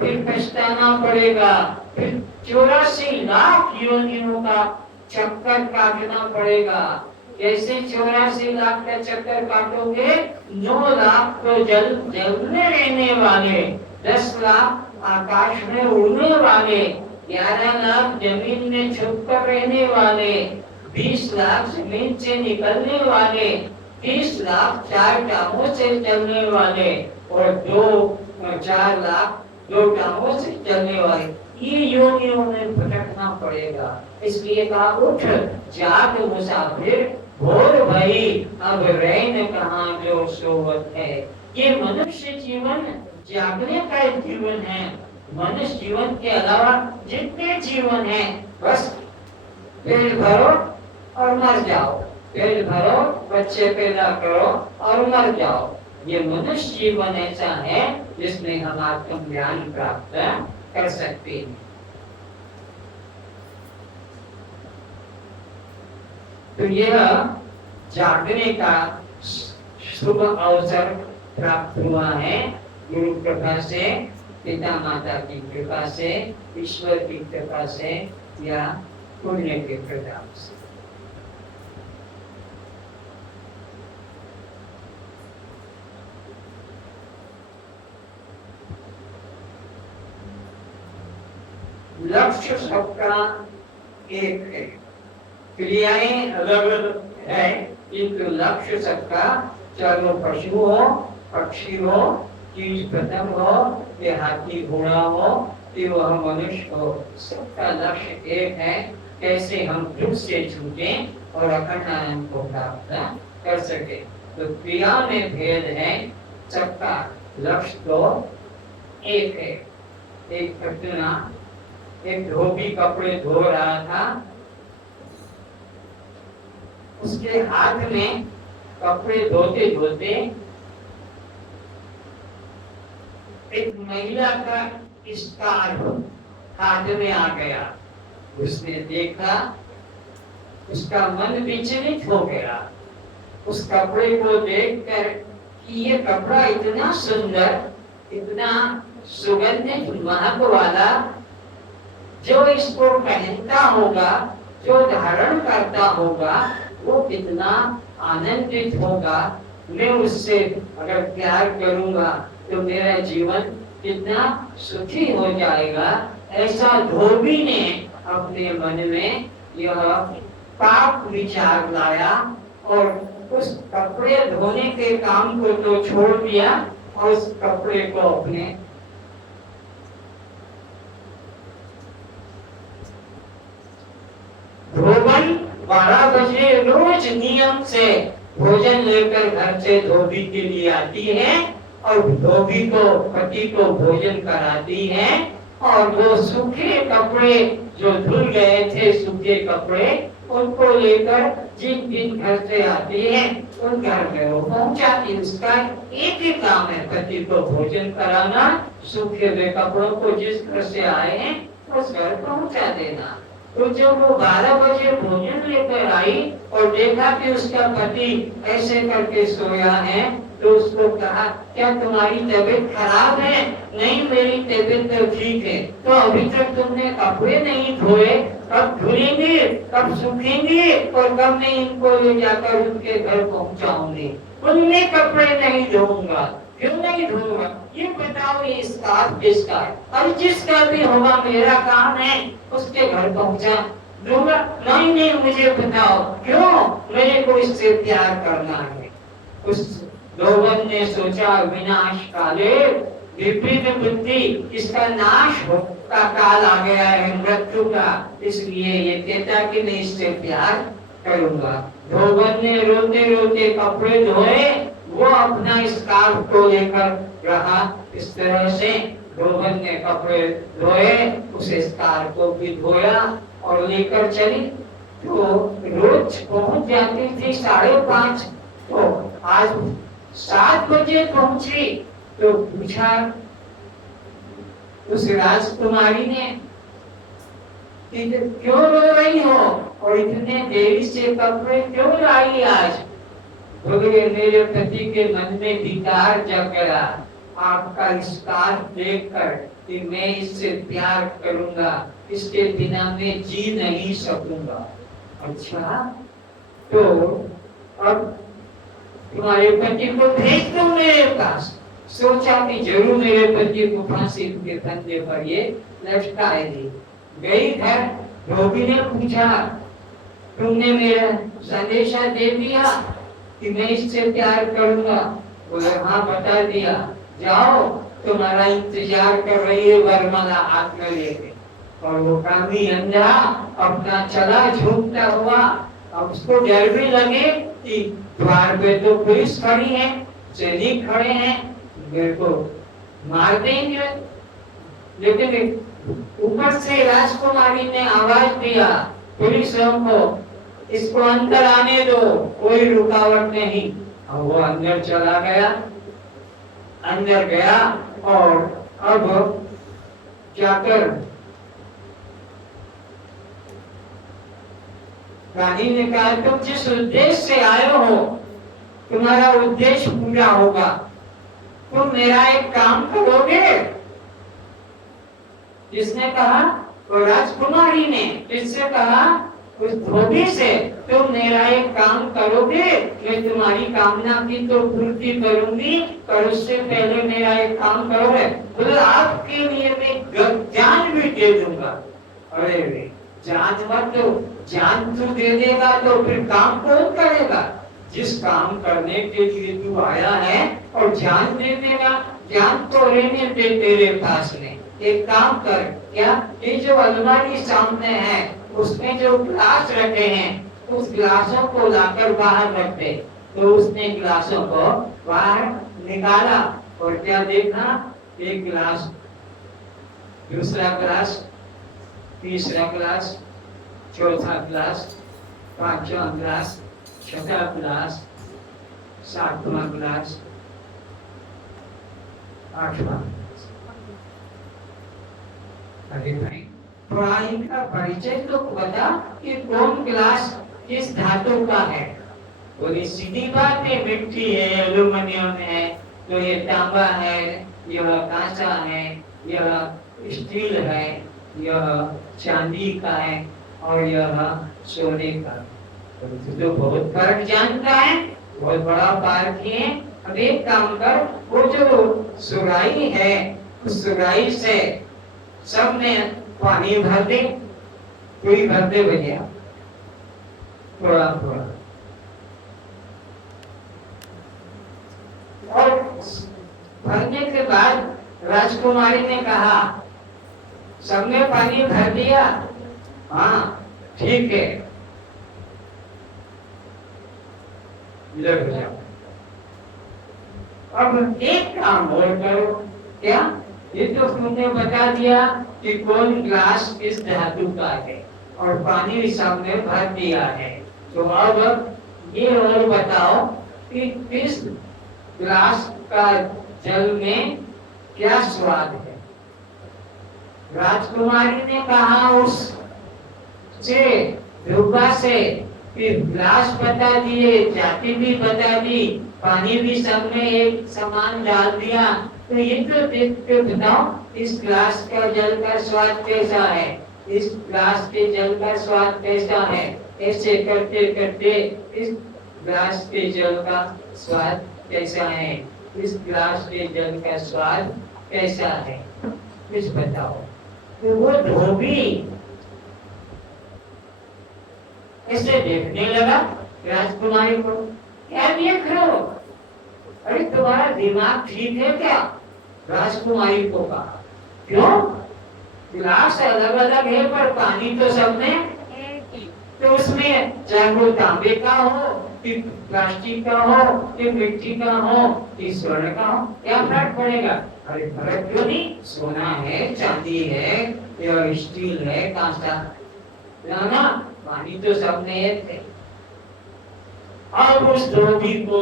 फिर पछताना पड़ेगा, फिर 84 लाख योनियों का चक्कर काटना पड़ेगा। कैसे 84 लाख का चक्कर काटोगे? 9 लाख तो जल में रहने वाले, 10 लाख आकाश में उड़ने वाले, 11 लाख जमीन में छुप कर रहने वाले, 20 लाख जमीन से निकलने वाले, 30 लाख 4 टांगों से चलने वाले, और 4 लाख 2 टांगों से चलने वाले। ये योनियों में भटकना पड़ेगा। इसलिए कहा उठ जाग मुसाफिर भोर भई, अब रैन कहाँ जो सोवत है। ये मनुष्य जीवन जागने का जीवन है। मनुष्य जीवन के अलावा जितने जीवन है, बस पेट भरो और मर जाओ, पेट भरो, बच्चे पैदा करो और मर जाओ। ये मनुष्य जीवन ऐसा है जिसमें हम आत्म ज्ञान प्राप्त कर सकते हैं। तो यह जागने का शुभ अवसर प्राप्त हुआ है गुरु कृपा से, पिता माता की कृपा से, ईश्वर की कृपा से, या पुण्य के प्रताप से। लक्ष्य सबका एक है, क्रियाएं अलग अलग है, किंतु लक्ष्य सबका, चाहे वो पशु हो, पक्षी हो, कीट पतंग हो, या हाथी घोड़ा हो, कि वह मनुष्य हो, सबका लक्ष्य एक है, कैसे हम दुख से छूटे और अखंड आनंद को प्राप्त कर सके। तो क्रिया में भेद है, सबका लक्ष्य तो एक है। एक घटना, एक धोबी कपड़े धो रहा था, उसके हाथ में कपड़े धोते धोते एक महिला का स्कार्फ हाथ में आ गया। उसने देखा, उसका मन विचलित हो गया उस कपड़े को देखकर कि ये कपड़ा इतना सुंदर, इतना सुगंधित महक वाला, जो इसको पहनता होगा, जो धारण करता होगा, वो कितना आनंदित होगा। मैं उससे अगर प्यार करूंगा तो मेरा जीवन कितना सुखी हो जाएगा। ऐसा धोबी ने अपने मन में यह पाप विचार लाया और उस कपड़े धोने के काम को तो छोड़ दिया और उस कपड़े को अपने धोबन 12 बजे रोज नियम से भोजन लेकर घर से धोबी के लिए आती है और धोबी को, पति को भोजन कराती है, और वो सूखे कपड़े जो धुल गए थे, सूखे कपड़े, उनको लेकर जिन जिन घर से आती है उन घर में वो पहुंचाती। उसका एक ही काम है, पति को भोजन कराना, सूखे हुए कपड़ों को जिस घर से आए हैं उस घर पहुंचा देना। तो जब वो 12 बजे भोजन लेकर आई और देखा कि उसका पति ऐसे करके सोया है, तो उसको कहा, क्या तुम्हारी तबीयत खराब है? नहीं, मेरी तबीयत तो ठीक है। तो अभी तक तुमने कपड़े नहीं धोए, कब धुलेंगे, कब सूखेंगे और कब मैं इनको ले जाकर उनके घर पहुंचाऊंगी? उनमें कपड़े नहीं धोऊंगा। क्यों नहीं धोऊंगा? ये बताओ, ये स्कार्फ किसका है? और जिसका भी होगा, मेरा काम है उसके घर पहुंचा दूंगा। नहीं नहीं, मुझे बताओ क्यों? मेरे को इससे प्यार करना है। उस धोबन ने सोचा, विनाश काले विपरीत बुद्धि, इसका नाश का काल आ गया है, मृत्यु का, इसलिए ये कहता कि मैं इससे प्यार करूंगा। धोबन ने रोते रोते कपड़े धोए, वो अपना स्कार्फ को लेकर रहा। इस तरह से धोबन ने कपड़े धोए, उस स्कार्फ को भी धोया और लेकर चली। तो रोज पहुंच जाती थी 5:30, तो आज 7 बजे पहुंची। तो पूछा उस राजकुमारी ने कि क्यों रो रही हो और इतने देरी से कपड़े क्यों लाई आज? बोले, मेरे पति के मन में विकार जग गया आपका स्कार्फ देखकर कि मैं इससे प्यार करूंगा, इसके बिना मैं जी नहीं सकूंगा। अच्छा, तो अब तुम्हारे पति को भेज दो मेरे पास। सोचा कि जरूर मेरे पति को फांसी के फंदे पर ये लटकाएगी। गई घर, धोबी ने पूछा, तुमने मेरा संदेशा दे दिया कि मैं इससे प्यार करूंगा? बोले, हाँ, बता दिया। जाओ, तुम्हारा इंतजार कर रही है वरमाला हाथ में लेके। और वो कामी अंधा अपना चला झूमता हुआ। अब उसको डर भी लगे कि द्वार पे तो पुलिस खड़ी है, सैनिक खड़े हैं, मेरे को मार देंगे। लेकिन ऊपर से राजकुमारी ने आवाज दिया पुलिसों को, इसको अंदर आने दो, कोई रुकावट नहीं। और वो अंदर चला गया, अंदर गया और अब जाकर रानी ने कहा, तुम जिस उद्देश्य से आए हो तुम्हारा उद्देश्य पूरा होगा, तुम मेरा एक काम करोगे? जिसने कहा, तो राजकुमारी ने इससे कहा उस धोबी से तुम मेरा एक काम करोगे, मैं तुम्हारी कामना की तो पूर्ति करूंगी, पर उससे पहले मेरा एक काम करोगे, तो आपके लिए मैं जान भी दे दूंगा। अरे रे, जान मत दो, जान तू दे देगा तो फिर काम कौन करेगा? जिस काम करने के लिए तू आया है और जान दे देगा, जान तो रहने दे तेरे पास में। एक काम कर, क्या ये जो अलमारी सामने है उसमें जो गिलास रखे हैं उस गिलासों को लाकर बाहर रख दे। तो उसने गिलासों को बाहर निकाला और क्या देखा, एक गिलास, दूसरा गिलास, तीसरा गिलास, चौथा गिलास, पांचवा गिलास, छठा गिलास, सातवां गिलास, आठवां। अरे भाई, पढ़ाई का परिचय तो बता कि कौन गिलास किस धातु का है। बोली सीधी बात है, मिट्टी है, एल्यूमिनियम है, तो ये तांबा है, यह कांसा है, यह स्टील है, यह चांदी का है और यह सोने का। तो बहुत फर्क जानता है, बहुत बड़ा फर्क है। अब एक काम कर, वो जो सुराही है उस सुराही से सब में पानी भर दे, कोई भरते भैया थोड़ा थोड़ा, और भरने के बाद राजकुमारी ने कहा सबने पानी भर दिया? हाँ ठीक है, इधर हो जाओ। अब एक काम और करो। क्या? ये तो तुमने बता दिया कि कौन ग्लास किस धातु का है और पानी भी सामने भर दिया है, तो अब ये और बताओ कि किस ग्लास का जल में क्या स्वाद है? राजकुमारी ने कहा उस से ध्रुवा से कि ग्लास बता दिए, जाति भी बता दी, पानी भी सबने एक समान डाल दिया, तो ये तो देख के बताओ इस ग्लास का जल का स्वाद कैसा है, इस ग्लास के जल का स्वाद कैसा है। ऐसे करते करते इस ग्लास के जल का स्वाद कैसा है, इस ग्लास के जल का स्वाद कैसा है, कुछ बताओ। तो वो धोबी ऐसे देखने लगा राजकुमारी को, क्या देख रहे हो? अरे तुम्हारा दिमाग ठीक है क्या? राजकुमारी को कहा, क्यों? गिलास अलग अलग है पर पानी तो सब में, तो उसमें चाहे वो तांबे का हो कि प्लास्टिक का हो कि मिट्टी का हो कि स्वर्ण का हो, क्या फर्क पड़ेगा? अरे फर्क क्यों नहीं, सोना है, चांदी है या स्टील है, कांसा, ना पानी तो सब में एक है। अब उस धोबी को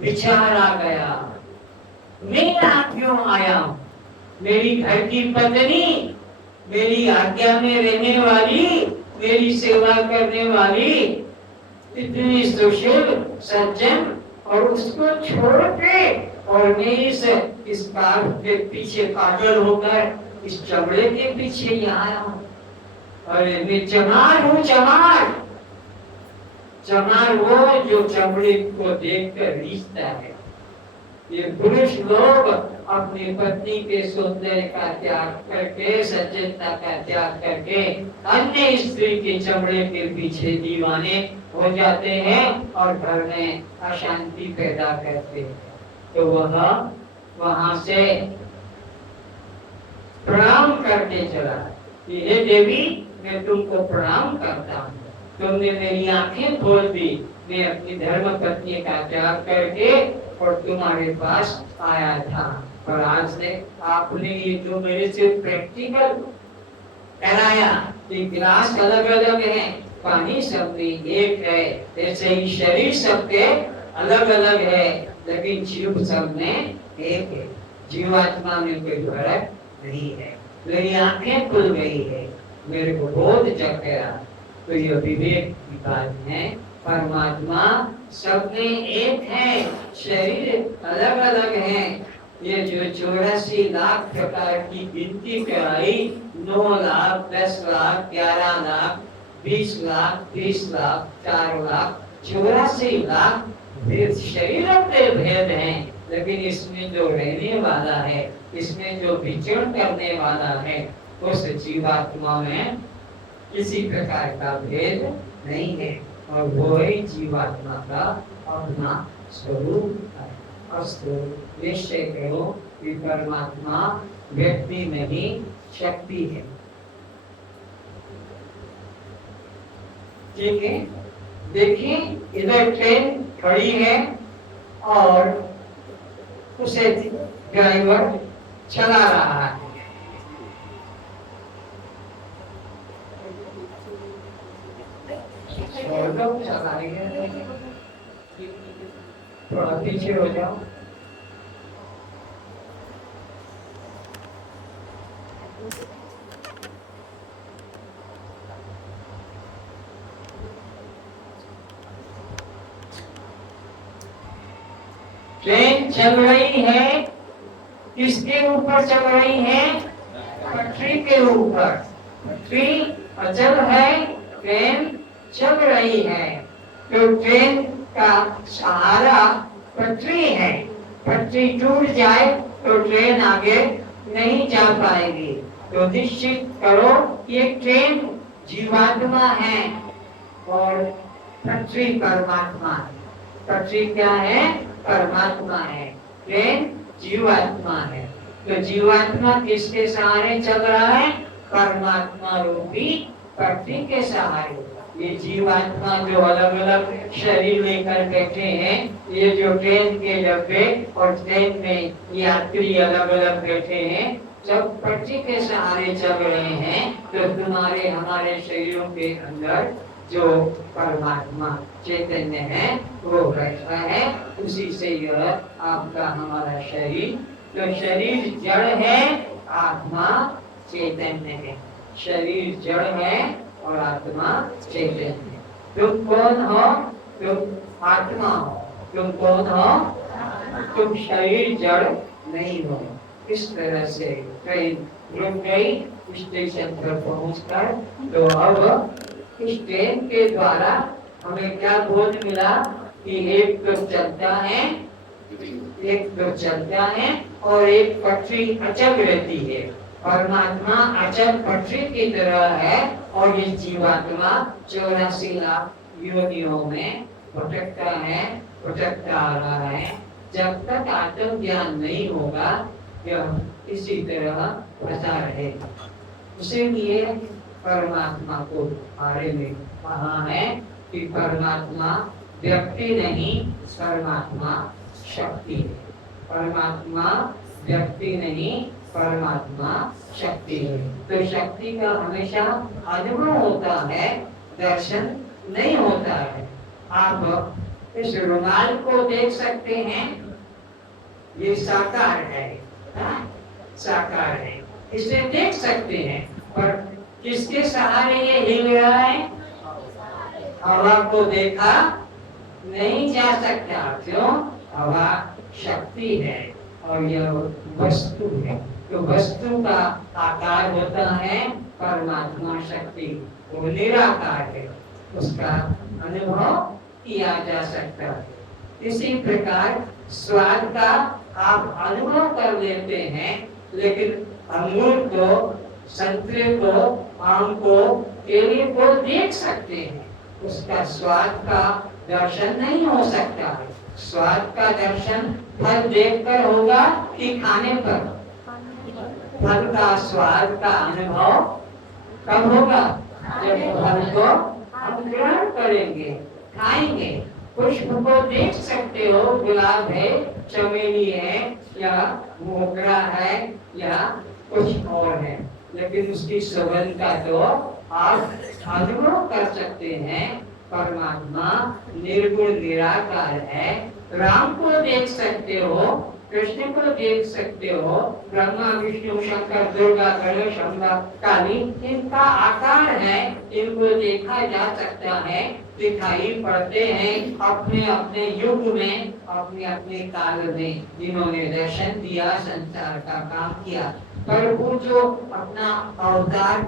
विचार आ गया, मैं यहाँ क्यों आया हूँ? मेरी घर की पत्नी, मेरी आज्ञा में रहने वाली, मेरी सेवा करने वाली, इतनी सुशील सज्जन, और उसको छोड़ के और मैं इस कार के पीछे पागल होकर इस चमड़े के पीछे यहाँ आया हूँ। अरे मैं चमार हूँ, चमार। चमार वो जो चमड़े को देखकर रीझता है। ये पुरुष लोग अपनी पत्नी के सौंदर्य का त्याग करके, सज्जनता का त्याग करके अन्य स्त्री के चमड़े के पीछे दीवाने हो जाते हैं और घर में अशांति पैदा करते हैं। तो वह वहां से प्रणाम करके चला, हे देवी मैं तुमको प्रणाम करता हूँ, तुमने मेरी आंखें खोल दी, मैं अपनी धर्म पत्नी का त्याग करके और तुम्हारे पास आया था। और आज से आपने ये जो मेरे से प्रैक्टिकल कराया कि गिलास अलग अलग है, पानी सब में एक है, ऐसे ही शरीर सबके अलग अलग है, लेकिन जीव सब में एक है। जीवात्मा में कोई फर्क नहीं है। मेरी आंखें खुल गई है, मेरे को बोध जग गया। तो ये विवेक की बात है। परमात्मा सब में एक है, शरीर अलग अलग है। ये जो 84 लाख प्रकार की गिनती कराई, 9 लाख, 10 लाख, 11 लाख, 20 लाख, 30 लाख, 4 लाख, 84 लाख शरीरों के भेद हैं, लेकिन इसमें जो रहने वाला है, इसमें जो विचरण करने वाला है, उस जीवात्मा में किसी प्रकार का भेद नहीं है, और वो ही जीवात्मा का अपना स्वरूप है। अस्तु, निश्चय करो कि परमात्मा व्यक्ति नहीं शक्ति है। ठीक है, देखिए इधर ट्रेन खड़ी है और उसे ड्राइवर चला रहा है। थोड़ा पीछे हो जाओ। ट्रेन चल रही है, किसके ऊपर चल रही है? पटरी के ऊपर। पटरी अचल है, ट्रेन चल रही है, तो ट्रेन का सहारा पटरी है। पटरी टूट जाए तो ट्रेन आगे नहीं जा पाएगी। तो निश्चित करो ये ट्रेन जीवात्मा है और पटरी परमात्मा है। पटरी क्या है? परमात्मा है। ट्रेन जीवात्मा है। तो जीवात्मा किसके सहारे चल रहा है? परमात्मा रूपी पटरी के सहारे। ये जीवात्मा जो अलग अलग शरीर लेकर बैठे हैं, ये जो ट्रेन के डब्बे और ट्रेन में यात्री अलग अलग बैठे हैं, जब पटरी के सहारे चल रहे हैं, तो तुम्हारे हमारे शरीरों के अंदर जो परमात्मा चैतन्य है वो बैठा है। उसी से यह आपका हमारा शरीर, तो शरीर जड़ है, आत्मा चैतन्य है। शरीर जड़ है और आत्मा चैतन्य है। तुम कौन हो? तुम आत्मा हो। तुम कौन हो? तुम शरीर जड़ नहीं हो। इस तरह से ट्रेन रुक गई स्टेशन पर पहुंचकर। तो अब इस ट्रेन के द्वारा हमें क्या बोध मिला कि एक तो चलता है, एक तो चलता है और एक पटरी अचल रहती है। परमात्मा अचल पटरी की तरह है और ये जीवात्मा 84 लाख योनियों में भटकता है, भटकता आ रहा है। जब तक आत्म ज्ञान नहीं होगा यह इसी तरह फंसा रहेगा। इसीलिए परमात्मा को बारे में कहा है कि परमात्मा व्यक्ति नहीं, परमात्मा शक्ति है। परमात्मा व्यक्ति नहीं, परमात्मा शक्ति है। तो शक्ति का हमेशा अनुभव होता है, दर्शन नहीं होता है। आप इस रुमाल को देख सकते हैं, ये साकार है, साकार है, इसे देख सकते हैं, पर किसके सहारे ये हिल रहा है? हवा को देखा नहीं जा सकता। क्यों? हवा शक्ति है और यह वस्तु है। तो वस्तु का आकार होता है परमात्मा शक्ति, वो निराकार है, उसका अनुभव किया जा सकता है। इसी प्रकार स्वाद का आप अनुभव कर लेते हैं, लेकिन अंगूर को, संतरे को, आम को, केले को देख सकते हैं, उसका स्वाद का दर्शन नहीं हो सकता है। स्वाद का दर्शन फल देखकर होगा कि खाने पर? फल का स्वाद का अनुभव कब होगा? जब फल को हम ग्रहण करेंगे, खाएंगे। पुष्प को देख सकते हो, गुलाब है, चमेली है, या मोगरा है, या कुछ और है, लेकिन उसकी सुगंध का तो आप अनुभव कर सकते हैं। परमात्मा निर्गुण निराकार है। राम को देख सकते हो, कृष्ण को देख सकते हो, ब्रह्मा विष्णु शंकर दुर्गा गणेश अम्बा काली, इनका आकार है, इनको देखा जा सकता है, दिखाई पड़ते हैं अपने अपने युग में, अपने अपने काल में, जिन्होंने दर्शन दिया, संसार का काम किया। पर वो जो अपना अवतार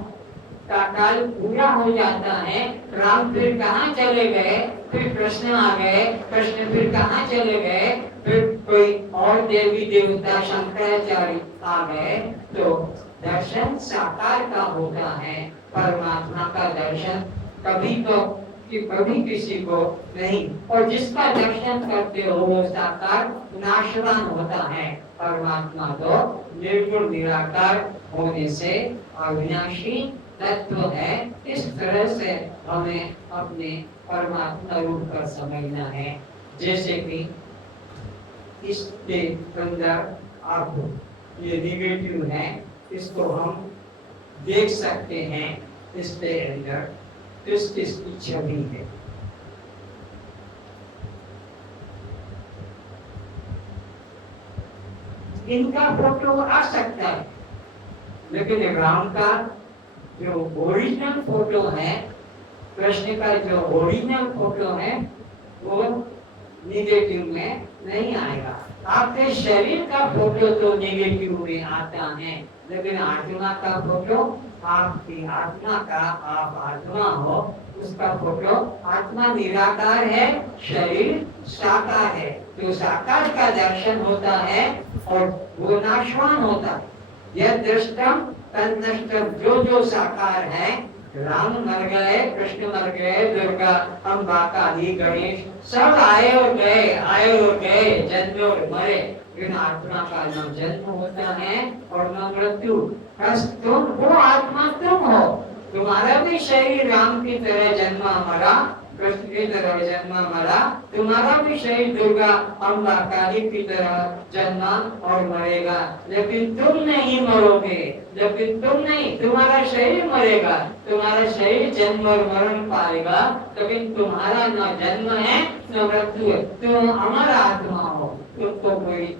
का काल पूरा हो जाता है, राम फिर कहाँ चले गए, फिर कृष्ण आ गए, कृष्ण फिर कहाँ चले गए, फिर कोई और देवी देवता शंकराचार्य आ गए, तो दर्शन साकार का होता है। परमात्मा का दर्शन कभी तो कि कभी किसी को नहीं, और जिसका दर्शन करते हो वो साकार नाशवान होता है। परमात्मा तो निर्गुण निराकार होने से अविनाशी तत्व है। इस तरह से हमें अपने परमात्मा रूप का समझना है। जैसे कि इसके अंदर आप ये निगेटिव है, इसको हम देख सकते हैं। इसके अंदर इसकी छवि है। इनका फोटो आ सकता है, लेकिन राम का जो ओरिजिनल फोटो है, कृष्ण का जो ओरिजिनल फोटो है, वो निगेटिव में नहीं आएगा। आपके शरीर का फोटो तो निगेटिव में आता है, लेकिन आत्मा का फोटो, आपकी आत्मा का, आप आत्मा हो, उसका फोटो, आत्मा निराकार है, शरीर साकार है। तो साकार का दर्शन होता है और वो नाशवान होता है। यह दृष्टम तन्नष्टम, जो जो साकार है, राम मर गए, कृष्ण मर गए, दुर्गा, अम्बा, काली, गणेश सब आए और गए, जन्मे और मरे, लेकिन आत्मा का न जन्म होता है और न मृत्यु। बस तुम वो आत्मा तुम हो। तुम्हारा भी शरीर राम की तरह जन्मा मरा, कृष्ण की तरह जन्मा मरा, तुम्हारा भी शरीर दुर्गा, अम्बा, काली की तरह जन्मा और मरेगा, लेकिन तुम नहीं मरोगे। लेकिन तुम नहीं, तुम्हारा शरीर मरेगा, तुम्हारा शरीर जन्म और मरण पाएगा, लेकिन तुम्हारा न जन्म है न मृत्यु है। तुम अमर आत्मा हो, तुमको कोई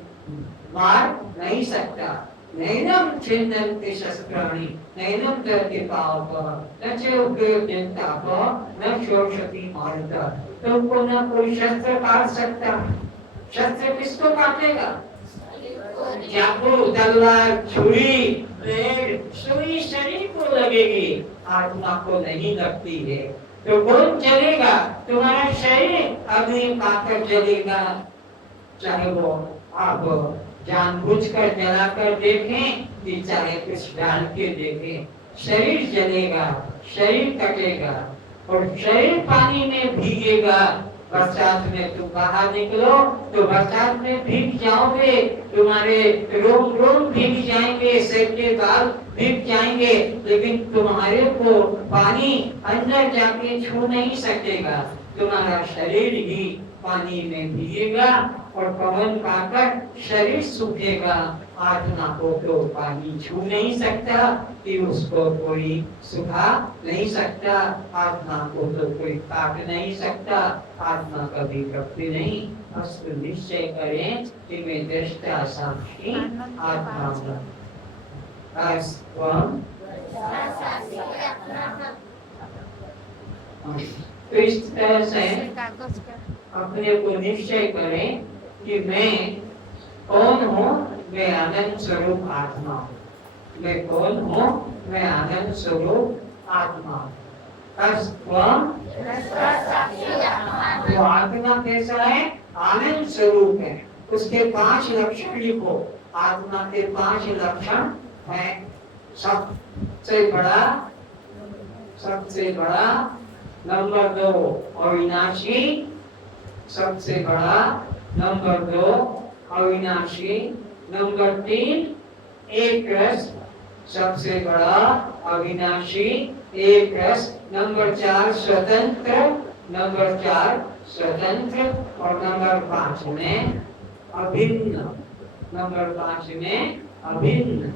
मार नहीं सकता। नैनम छिन्नन्ति शस्त्राणि नैनम दहति पावकः न च उग्रयते तापः न शोषति मारुतः। तुमको न कोई शस्त्र काट सकता। शस्त्र किसको काटेगा? चाकू, तलवार, छुरी, ब्लेड, सुई शरीर को लगेगी, आत्मा को नहीं लगती है। तो कौन चलेगा? तुम्हारा शरीर अग्नि पाकर जलेगा, चाहे वो आप जानबूझकर जलाकर देखें कि चाहे कुछ डाल के देखें, शरीर जलेगा, शरीर कटेगा और शरीर पानी में भीगेगा। बरसात में तुम बाहर निकलो तो बरसात में भीग जाओगे, तुम्हारे रोम रोम भीग जाएंगे, सिर के बाल भीग जाएंगे, लेकिन तुम्हारे को पानी अंदर जाके छू नहीं सकेगा। तुम्हारा शरीर ही पानी में भीगेगा और पवन पाकर शरीर सूखेगा। आत्मा को तो पानी छू नहीं सकता कि उसको कोई सुखा नहीं सकता, आत्मा को तो कोई काट नहीं सकता, आत्मा कभी कभी नहीं। बस निश्चय करें कि मैं दृष्टा साक्षी आत्मा हूँ। तो इस तरह से अपने को निश्चय करें कि मैं कौन हूँ? मैं आनंद स्वरूप आत्मा हूँ। मैं कौन हूँ? मैं आनंद स्वरूप आत्मा हूँ। वो आत्मा कैसा है? आनंद स्वरूप है। उसके 5 लक्षण लिखो। आत्मा के 5 लक्षण है। सबसे बड़ा नंबर 2 अविनाशी, सबसे बड़ा नंबर 2 अविनाशी, नंबर 3 एक रस, सबसे बड़ा अविनाशी एक रस, नंबर 4 स्वतंत्र, नंबर 4 स्वतंत्र और नंबर 5 में अभिन्न, नंबर 5 में अभिन्न।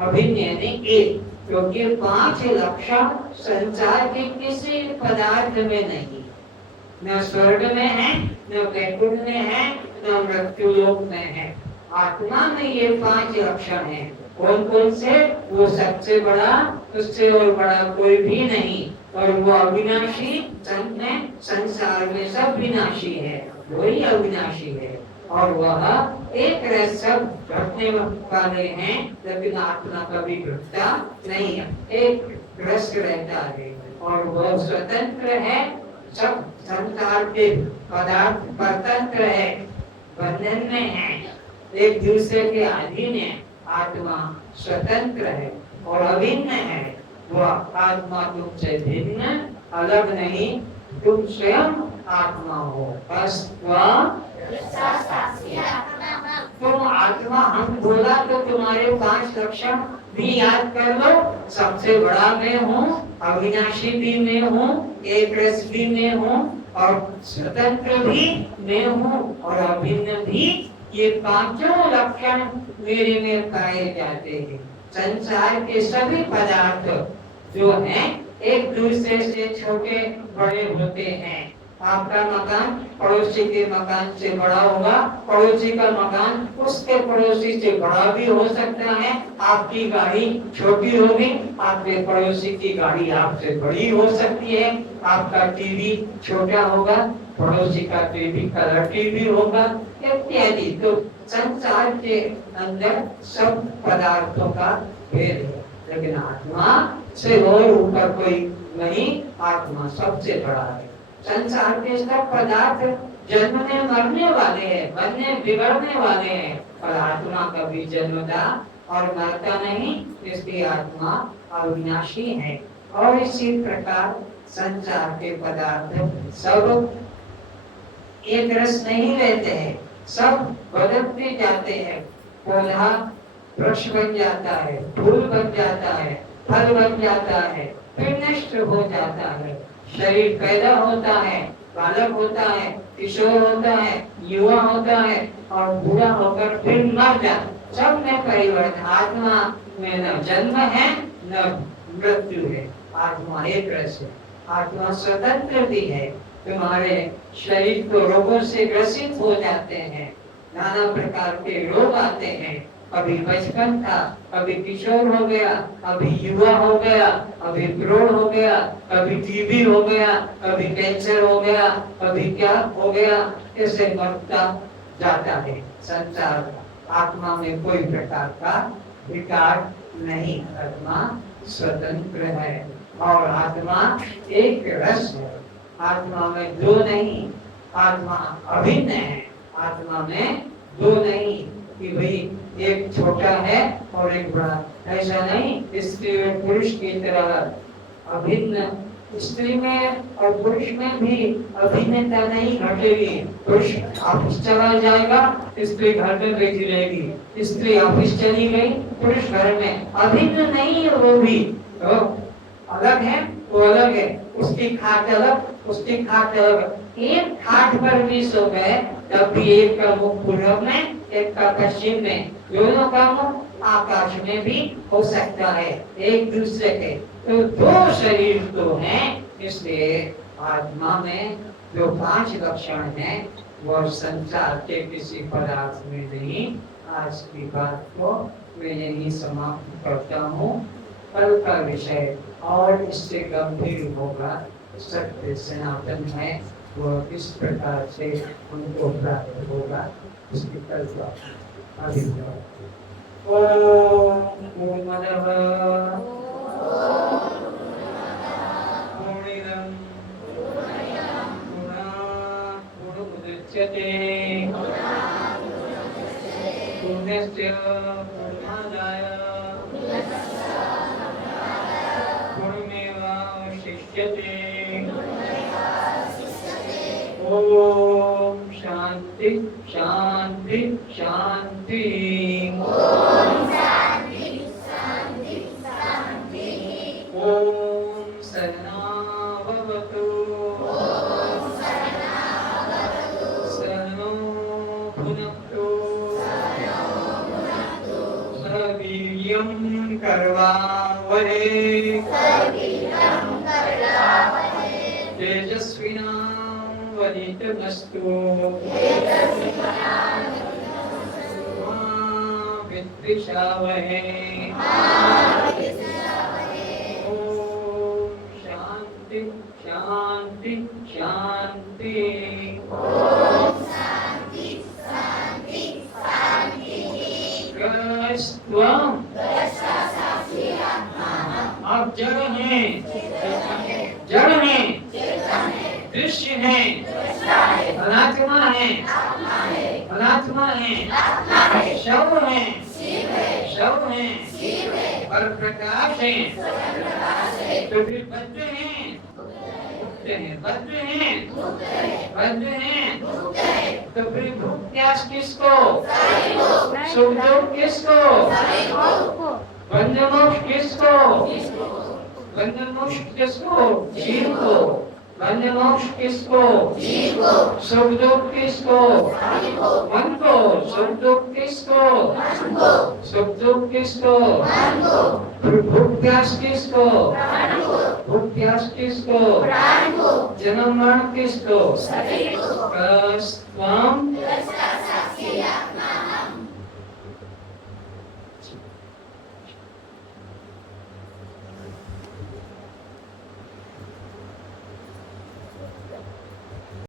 अभिन्न यानी एक, क्योंकि 5 लक्षण संसार के किसी पदार्थ में नहीं, न स्वर्ग में है, न वैकुंठ में है, न मृत्यु लोक में है। आत्मा में ये 5 लक्षण है। कौन कौन से? वो सबसे बड़ा, उससे और बड़ा कोई भी नहीं, और वो अविनाशी, संसार में सब विनाशी है, वही अविनाशी है। और वह एक रस सब घटने वाले हैं, लेकिन आत्मा कभी घटता नहीं है, एक रस रहता है और वह स्वतंत्र है, सब संसार के पदार्थ परतंत्र है, बंधन में है, एक दूसरे के अधीन है। आत्मा स्वतंत्र है और अभिन्न है। वह आत्मा तुमसे भिन्न अलग नहीं, तुम स्वयं आत्मा हो। बस तुम आत्मा, हम बोला तो तुम्हारे 5 लक्षण भी याद कर लो। सबसे बड़ा मैं हूँ, अविनाशी भी मैं हूँ, एक रस भी मैं हूँ और स्वतंत्र भी मैं हूँ और अभिन्न भी। ये 5 लक्षण मेरे में पाए जाते हैं। संसार के सभी पदार्थ जो हैं एक दूसरे से छोटे बड़े होते हैं। आपका मकान पड़ोसी के मकान से बड़ा होगा, पड़ोसी का मकान उसके पड़ोसी से बड़ा भी हो सकता है। आपकी गाड़ी छोटी होगी, आपके पड़ोसी की गाड़ी आपसे बड़ी हो सकती है। आपका टीवी छोटा होगा, पड़ोसी का टीवी कलर टीवी होगा, इत्यादि। तो संसार के अंदर सब पदार्थों का भेद है, लेकिन आत्मा से और ऊपर कोई नहीं, आत्मा सबसे बड़ा है। संसार के सब पदार्थ जन्मने मरने वाले हैं, बनने बिगड़ने वाले हैं, पर आत्मा कभी जन्मता और मरता नहीं, इसलिए आत्मा अविनाशी है। और इसी प्रकार संसार के पदार्थ सब एक रस नहीं रहते हैं, सब बदलते जाते हैं। पौधा वृक्ष बन जाता है, फूल बन जाता है, फल बन जाता है, फिर नष्ट हो जाता है। शरीर पैदा होता है, बालक होता है, किशोर होता है, युवा होता है और बूढ़ा होकर फिर मर जाता। सब में परिवर्तन। आत्मा में न जन्म है न मृत्यु है, आत्मा एक रस है। आत्मा स्वतंत्र भी है। तुम्हारे शरीर को रोगों से ग्रसित हो जाते हैं, नाना प्रकार के रोग आते हैं। कभी बचपन था, कभी किशोर हो गया, कभी युवा हो गया, कभी प्रौढ़ हो गया, कभी टीबी हो गया, कभी कैंसर हो गया, कभी क्या हो गया, ऐसे मरता जाता है संसार। आत्मा में कोई प्रकार का विकार नहीं, आत्मा स्वतंत्र है और आत्मा एक रस है। आत्मा में दो नहीं, आत्मा अभिन्न है। आत्मा में दो नहीं कि भाई एक छोटा है और एक बड़ा, ऐसा नहीं। स्त्री और पुरुष की तरह अभिन्न, स्त्री में और पुरुष में भी अभिन्नता नहीं घटेगी। पुरुष ऑफिस चला जाएगा, स्त्री घर में बैठी रहेगी। स्त्री ऑफिस चली गई, पुरुष घर में, अभिन्न नहीं है। वो भी तो अलग है, वो अलग है। उसकी खाट अलग, उसकी खाट अलग। एक खाट पर भी सो गए तब भी एक का मुख पूर्व में, एक का पश्चिम में, दोनों का मुख आकाश में भी हो सकता है एक दूसरे के। तो दो शरीर तो हैं, इसलिए आत्मा में जो 5 लक्षण हैं वो संसार के किसी पदार्थ में नहीं। आज की बात को मैं यही समाप्त करता हूँ। कल का विषय और इससे गंभीर होगा। सत्य सनातन है, वो किस प्रकार से उनको प्राप्त होगा, उसकी कल का अभिप्राय। ओम पूर्णमदः पूर्णमिदं पूर्णात् पूर्णमुदच्यते पूर्णस्य पूर्णमादाय पूर्णमेवावशिष्यते। ओम शांति शांति शांति। ओम सहना भवतु। सहनो भुनक्तु। सह वीर्यं करवावहै। तेजस्विना वनितमस्तु। मा विद्विषावहै। ओम शांति शांति शांति। सब जड़ हैं, जड़ हैं, दृश्य हैं, अनात्मा हैं, अनात्मा हैं, शव हैं, शव हैं, पर प्रकाश हैं, तो फिर बद्ध हैं, बद्ध हैं, बद्ध हैं, तो फिर भूख प्यास किसको, सुख दुख किसको, बंधन मोक्ष किसको, बंधन मोक्ष किसको, जीव को, बंधन मोक्ष किसको, जीव को, सुख दुख किसको, मन को, सुख दुख किसको, मन को, सुख दुख किसको, मन को, फिर भूख प्यास किसको, प्राण को, भूख प्यास किसको, प्राण को, जन्म मरण किसको, शरीर को, कस्त्वम